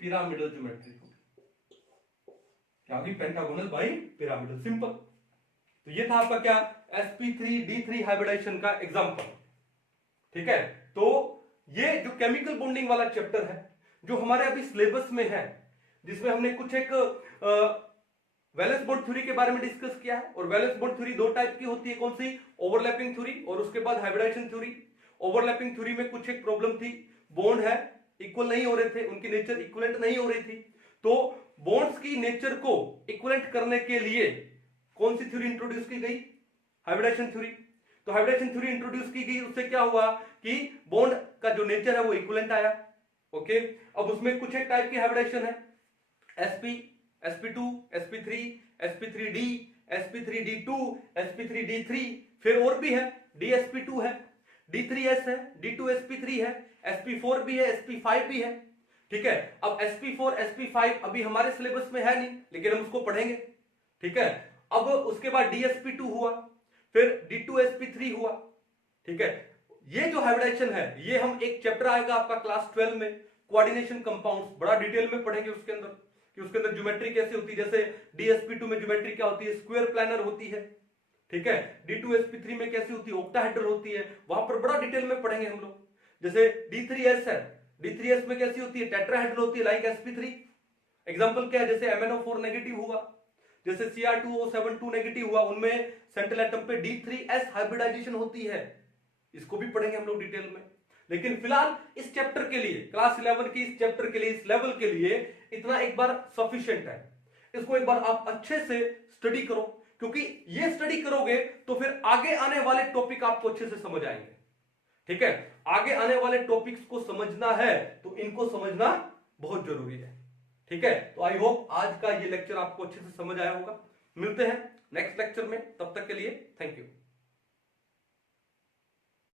पिरामिडल ज्योमेट्री होगी। क्या होगी? Pentagonal bi pyramidal. सिंपल। तो ये था आपका क्या? sp3d3 हाइब्रिडाइजेशन का एग्जांपल। ठीक है, तो ये जो केमिकल बॉन्डिंग वाला चैप्टर है जो हमारे अभी सिलेबस में है, जिसमें हमने कुछ एक वैलेंस बॉन्ड थ्योरी के बारे में डिस्कस किया है। और वैलेंस बॉन्ड थ्योरी 2 टाइप की होती है, कौन सी? ओवरलैपिंग थ्योरी और उसके बाद हाइब्रिडाइजेशन थ्योरी। ओवरलैपिंग थ्योरी में कुछ एक प्रॉब्लम थी, बॉन्ड है इक्वल नहीं हो रहे थे, उनकी नेचर इक्विवेलेंट नहीं हो रही थी। तो बॉन्ड्स की नेचर को इक्विवेलेंट करने के लिए कौन सी थ्योरी इंट्रोड्यूस की गई? Hybridisation theory. तो हाइब्रिडाइजेशन थ्योरी इंट्रोड्यूस की गई, उससे क्या हुआ कि बॉन्ड का जो नेचर है वो इक्विवेलेंट आया। ओके, अब उसमें कुछ एक टाइप की हाइब्रिडाइजेशन है, sp, sp2, sp3, sp3d, sp3d2, sp3d3, फिर और भी है, dsp2 है, d3s है, d2sp3 है, sp4 भी है, sp5 भी है। ठीक है, अब sp4 sp5 अभी हमारे सिलेबस में है नहीं, लेकिन हम उसको पढ़ेंगे। ठीक है, अब उसके बाद dsp2 हुआ, फिर d2sp3 हुआ। ठीक है, ये जो हाइब्रिडाइजेशन है ये हम एक चैप्टर आएगा आपका क्लास 12 में, कोऑर्डिनेशन कंपाउंड्स, बड़ा डिटेल में पढ़ेंगे उसके अंदर कि उसके अंदर ज्योमेट्री कैसे होती है। जैसे dsp2 में ज्योमेट्री क्या होती है? स्क्वायर प्लानर होती है। ठीक है, d2sp3 में कैसी होती है? ऑक्टाहेड्रल होती है। वहां पर बड़ा डिटेल में पढ़ेंगे हम लोग। जैसे d3s है, d3s में कैसी होती है? टेट्राहेड्रल होती है, लाइक sp3। एग्जांपल क्या है? जैसे MnO4 नेगेटिव हुआ, जैसे Cr2O72 नेगेटिव हुआ, उनमें सेंट्रल एटम पे d3s हाइब्रिडाइजेशन होती है। इसको भी पढ़ेंगे हम लोग डिटेल में। लेकिन फिलहाल इस चैप्टर के लिए, क्लास 11 की इस चैप्टर के लिए, इस लेवल के लिए इतना एक बार सफिशिएंट है। इसको एक बार आप अच्छे से स्टडी करो, क्योंकि ये स्टडी करोगे तो फिर आगे आने वाले टॉपिक आपको अच्छे से समझ आएंगे। ठीक है, आगे आने वाले टॉपिक्स को समझना है तो इनको समझना बहुत जरूरी है। ठीक है, तो आई होप आज का ये लेक्चर आपको अच्छे से समझ आया होगा। मिलते हैं नेक्स्ट लेक्चर में। तब तक के लिए थैंक यू।